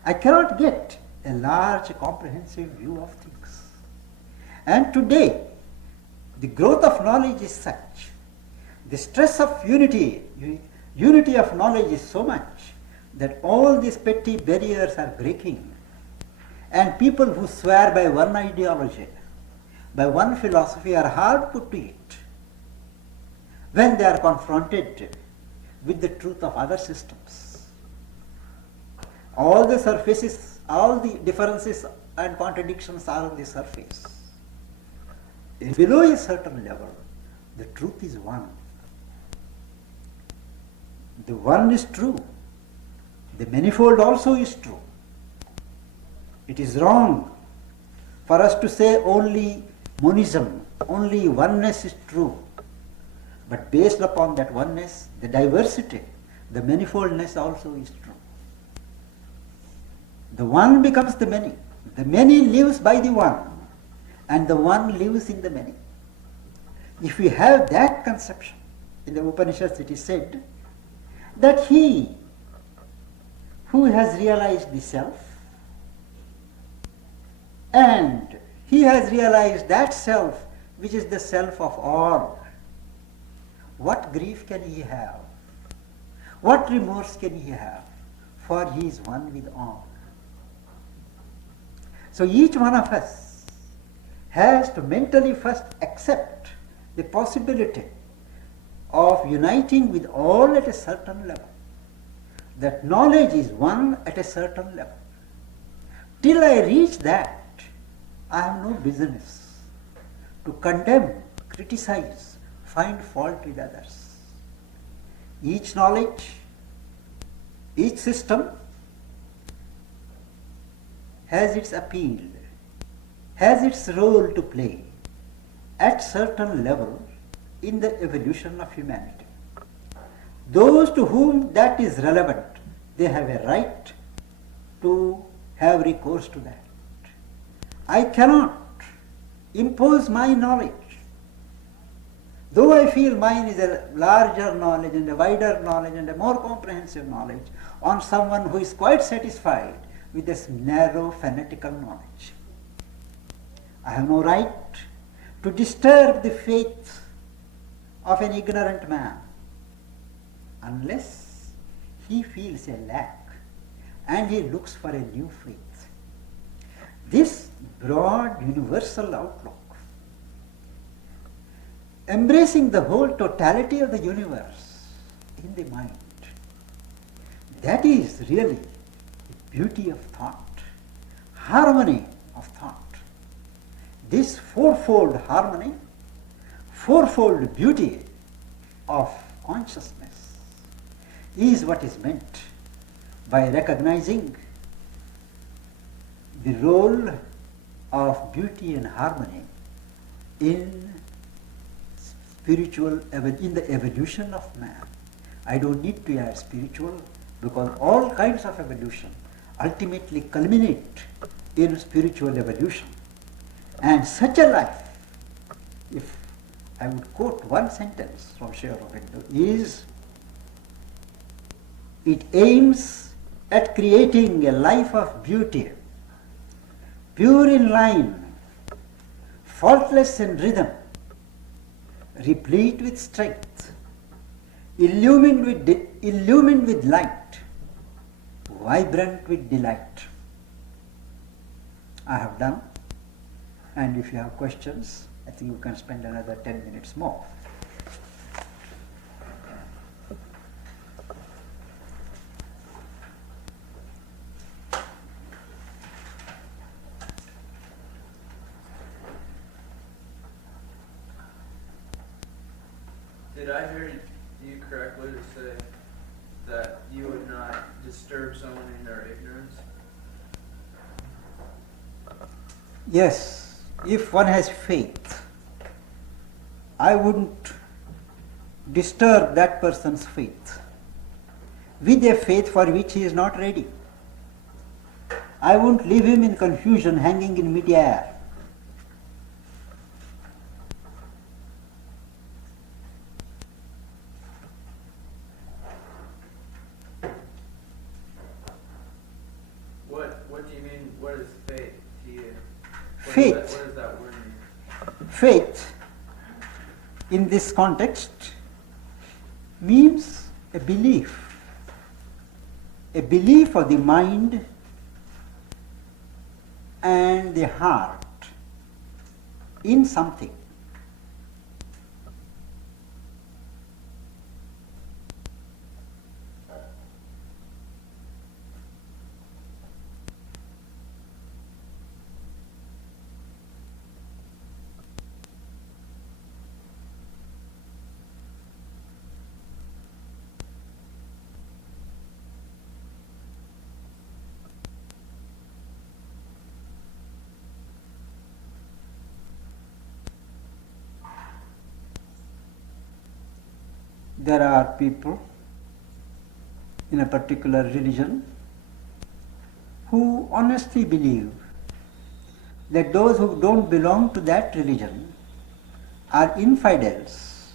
I cannot get a large comprehensive view of things. And today, the growth of knowledge is such, the stress of unity of knowledge is so much that all these petty barriers are breaking. And people who swear by one ideology, by one philosophy, are hard put to it when they are confronted with the truth of other systems. All the surfaces, all the differences and contradictions are on the surface. Below a certain level, the truth is one. The one is true. The manifold also is true. It is wrong for us to say only monism, only oneness is true. But based upon that oneness, the diversity, the manifoldness also is true. The one becomes the many. The many lives by the one, and the one lives in the many. If we have that conception, in the Upanishads it is said that he who has realized the self, and he has realized that self which is the self of all, what grief can he have? What remorse can he have? For he is one with all. So each one of us has to mentally first accept the possibility of uniting with all at a certain level. That knowledge is one at a certain level. Till I reach that, I have no business to condemn, criticize, find fault with others. Each knowledge, each system has its appeal, has its role to play at certain level in the evolution of humanity. Those to whom that is relevant, they have a right to have recourse to that. I cannot impose my knowledge. Though I feel mine is a larger knowledge and a wider knowledge and a more comprehensive knowledge, on someone who is quite satisfied with this narrow fanatical knowledge. I have no right to disturb the faith of an ignorant man unless he feels a lack and he looks for a new faith. This broad universal outlook, embracing the whole totality of the universe in the mind, that is really the beauty of thought, harmony of thought. This fourfold harmony, fourfold beauty of consciousness is what is meant by recognizing the role of beauty and harmony in in the evolution of man. I don't need to add spiritual, because all kinds of evolution ultimately culminate in spiritual evolution. And such a life, if I would quote one sentence from Sri Aurobindo, is it aims at creating a life of beauty, pure in line, faultless in rhythm, replete with strength, illumined with light, vibrant with delight. I have done, and if you have questions, I think you can spend another 10 minutes more. Did I hear you correctly to say that you would not disturb someone in their ignorance? Yes, if one has faith, I wouldn't disturb that person's faith with a faith for which he is not ready. I won't leave him in confusion, hanging in mid-air. What do you mean? What is faith to you? Faith. What does that word mean? Faith, in this context, means a belief of the mind and the heart in something. there are people in a particular religion who honestly believe that those who don't belong to that religion are infidels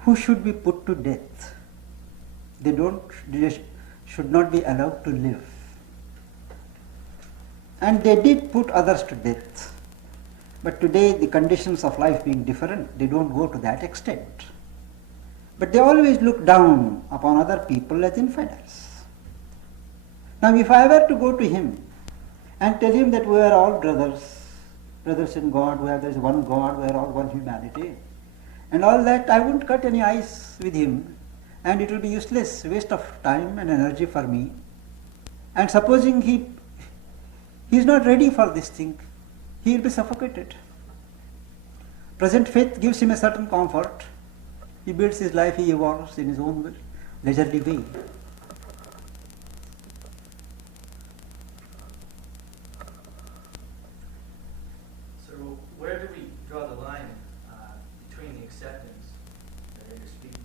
who should be put to death. They should not be allowed to live. And they did put others to death. But today, the conditions of life being different, they don't go to that extent. But they always look down upon other people as infidels. Now, if I were to go to him and tell him that we are all brothers in God, there is one God, we are all one humanity, and all that, I wouldn't cut any ice with him, and it will be useless, waste of time and energy for me. And supposing he is not ready for this thing, he will be suffocated. Present faith gives him a certain comfort. He builds his life, he evolves in his own leisurely way. So where do we draw the line between the acceptance that you're speaking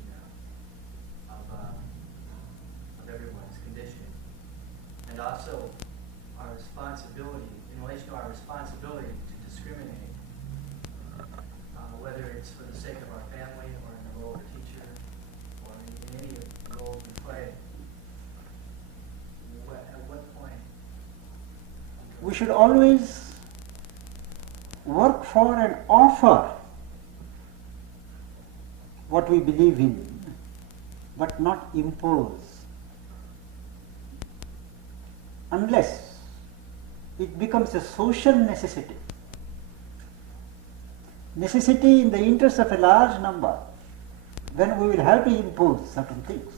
of everyone's condition, and also our responsibility, in relation to our responsibility to discriminate, whether it's for the sake of our family or in the role of a teacher or in any of the roles we play? At what point? We should always work for and offer what we believe in, but not impose, unless it becomes a social necessity. Necessity in the interest of a large number, then we will have to impose certain things.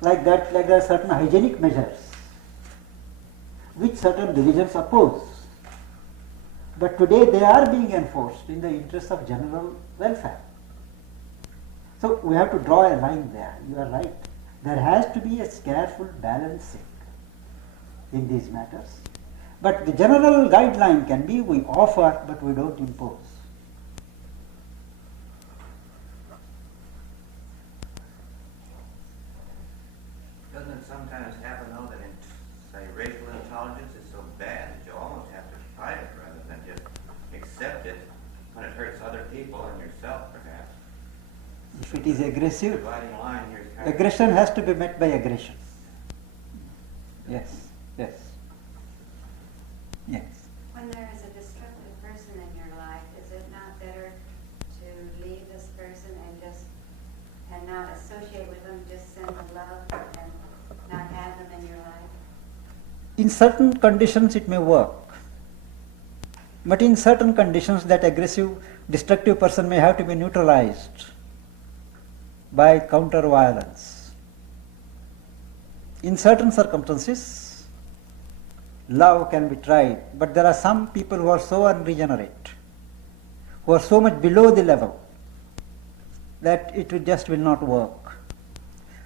Like that, like there are certain hygienic measures which certain religions oppose. But today they are being enforced in the interest of general welfare. So we have to draw a line there. You are right. There has to be a careful balancing in these matters. But the general guideline can be we offer, but we don't impose. Doesn't it sometimes happen, though, that in, say, racial intolerance is so bad that you almost have to fight it rather than just accept it when it hurts other people and yourself, perhaps? If it is aggressive, Dividing line here is kind of... aggression has to be met by aggression. Yes, yes. Yes. When there is a destructive person in your life, is it not better to leave this person and not associate with them, just send the love and not have them in your life? In certain conditions it may work. But in certain conditions that aggressive, destructive person may have to be neutralized by counter-violence. In certain circumstances, love can be tried, but there are some people who are so unregenerate, who are so much below the level, that it will not work.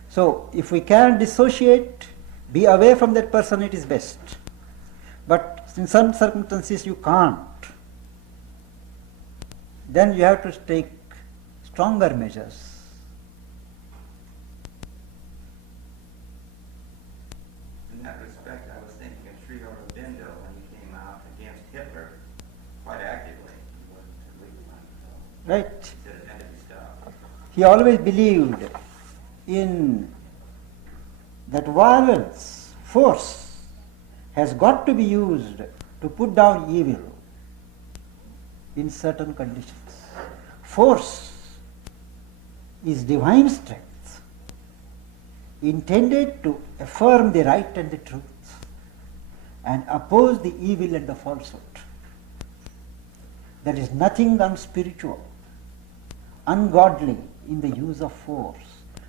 So, if we can dissociate, be away from that person, it is best. But in some circumstances you can't. Then you have to take stronger measures. In that respect, I was thinking of Sri Aurobindo when he came out against Hitler quite actively. He wasn't weak one, so Right? he said it had to be stopped. He always believed in that violence, force, has got to be used to put down evil in certain conditions. Force is divine strength, intended to affirm the right and the truth and oppose the evil and the falsehood. There is nothing unspiritual, ungodly in the use of force,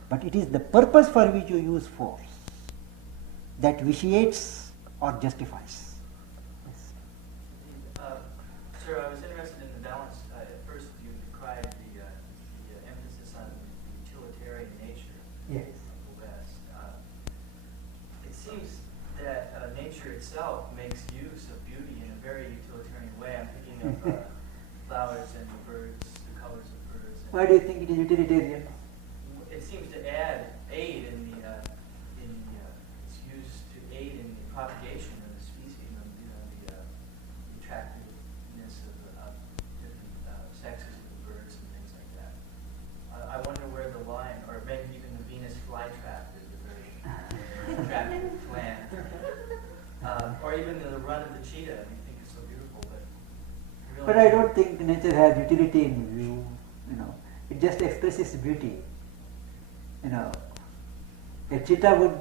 but it is the purpose for which you use force that vitiates or justifies. Yes. Sir, I was interested in the balance. At first, you decried the emphasis on the utilitarian nature Yes. of the West. It seems that nature itself makes use of beauty in a very utilitarian way. I'm thinking of flowers and the birds, the colors of birds. Why do you think it is utilitarian? It seems to aid in it's used to aid in the propagation of the species, the attractiveness of different sexes of the birds and things like that. I wonder where the line, or maybe even the Venus flytrap is a very attractive plant. Or even the run of the cheetah, we think it's so beautiful, but really. But I don't think nature has utility in view. It just expresses beauty. A cheetah would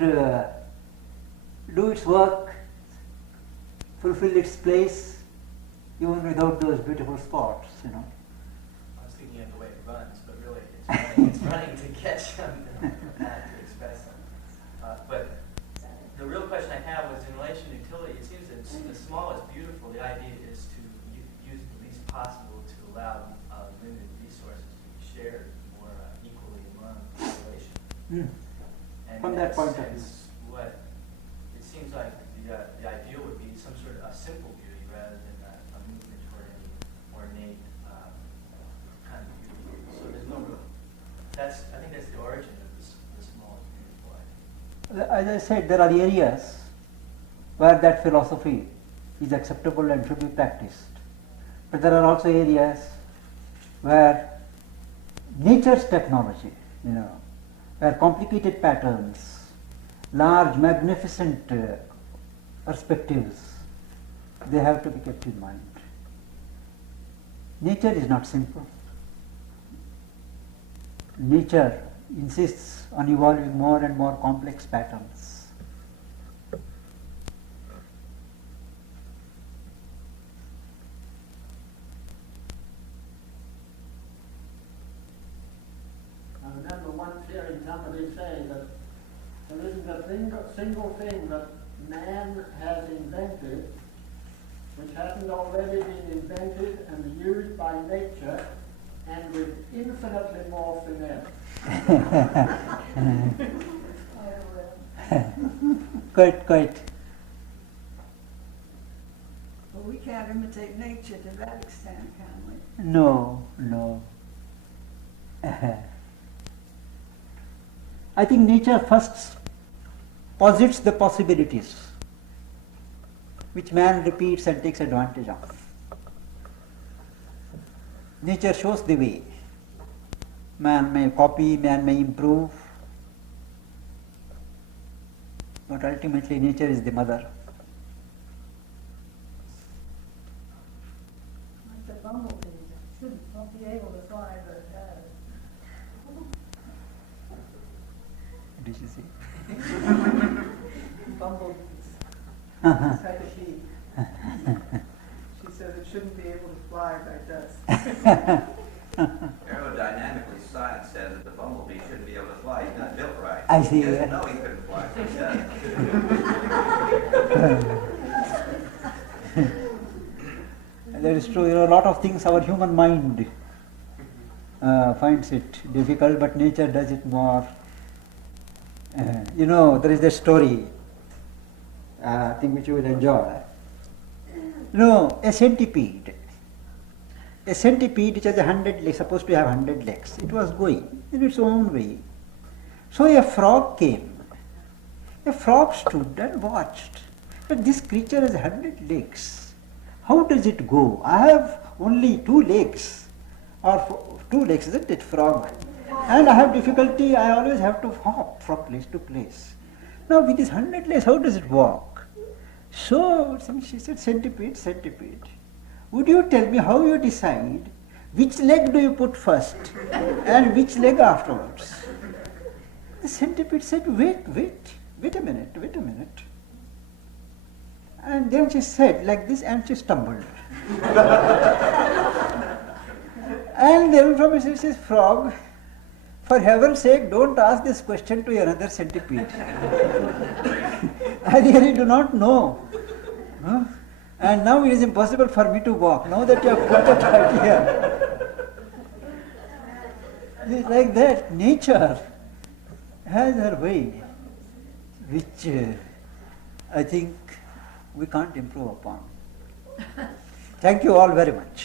do its work, fulfill its place, even without those beautiful spots. I was thinking of the way it runs, but really it's running to catch them, not to express them. But the real question I have was in relation to utility. It seems that the small is beautiful. The idea is to use the least possible to allow limited resources to be shared more equally among the population. And From in that point of view. what it seems like the ideal would be some sort of a simple beauty rather than a movement toward any ornate kind of beauty. So there's no real. I think that's the origin of the small is beautiful. As I said, there are areas where that philosophy is acceptable and should be practiced. But there are also areas where nature's technology, where complicated patterns, large, magnificent perspectives, they have to be kept in mind. Nature is not simple. Nature insists on evolving more and more complex patterns. I remember once hearing somebody say that there isn't a single thing that man has invented which hasn't already been invented and used by nature and with infinitely more finesse. Quite. Well, we can't imitate nature to that extent, can we? No. I think nature first posits the possibilities which man repeats and takes advantage of. Nature shows the way. Man may copy, man may improve, but ultimately nature is the mother. Like the bumblebees, won't be able to fly, but it does. Did you see? Bumblebees. It's like a bee. She said it shouldn't be able to fly, but it does. Aerodynamically, science says that the bumblebee shouldn't be able to fly. He's not built right. I see. He doesn't know he couldn't fly, so he does. That is true. A lot of things our human mind finds it difficult, but nature does it more. There is a story, I think which you will enjoy. A centipede. A centipede which has 100 legs, supposed to have 100 legs. It was going in its own way. So a frog came. A frog stood and watched. But this creature has 100 legs. How does it go? I have only 2 legs. Or 2 legs, isn't it, frog? And I have difficulty, I always have to hop from place to place. Now with this 100 legs, how does it walk? So she said, centipede. Would you tell me how you decide which leg do you put first and which leg afterwards? The centipede said, wait a minute. And then she said like this and she stumbled. And then from it she says, frog, for heaven's sake, don't ask this question to another centipede. I really do not know. Huh? And now it is impossible for me to walk. Now that you have put it right here. It's like that. Nature has her way, which I think we can't improve upon. Thank you all very much.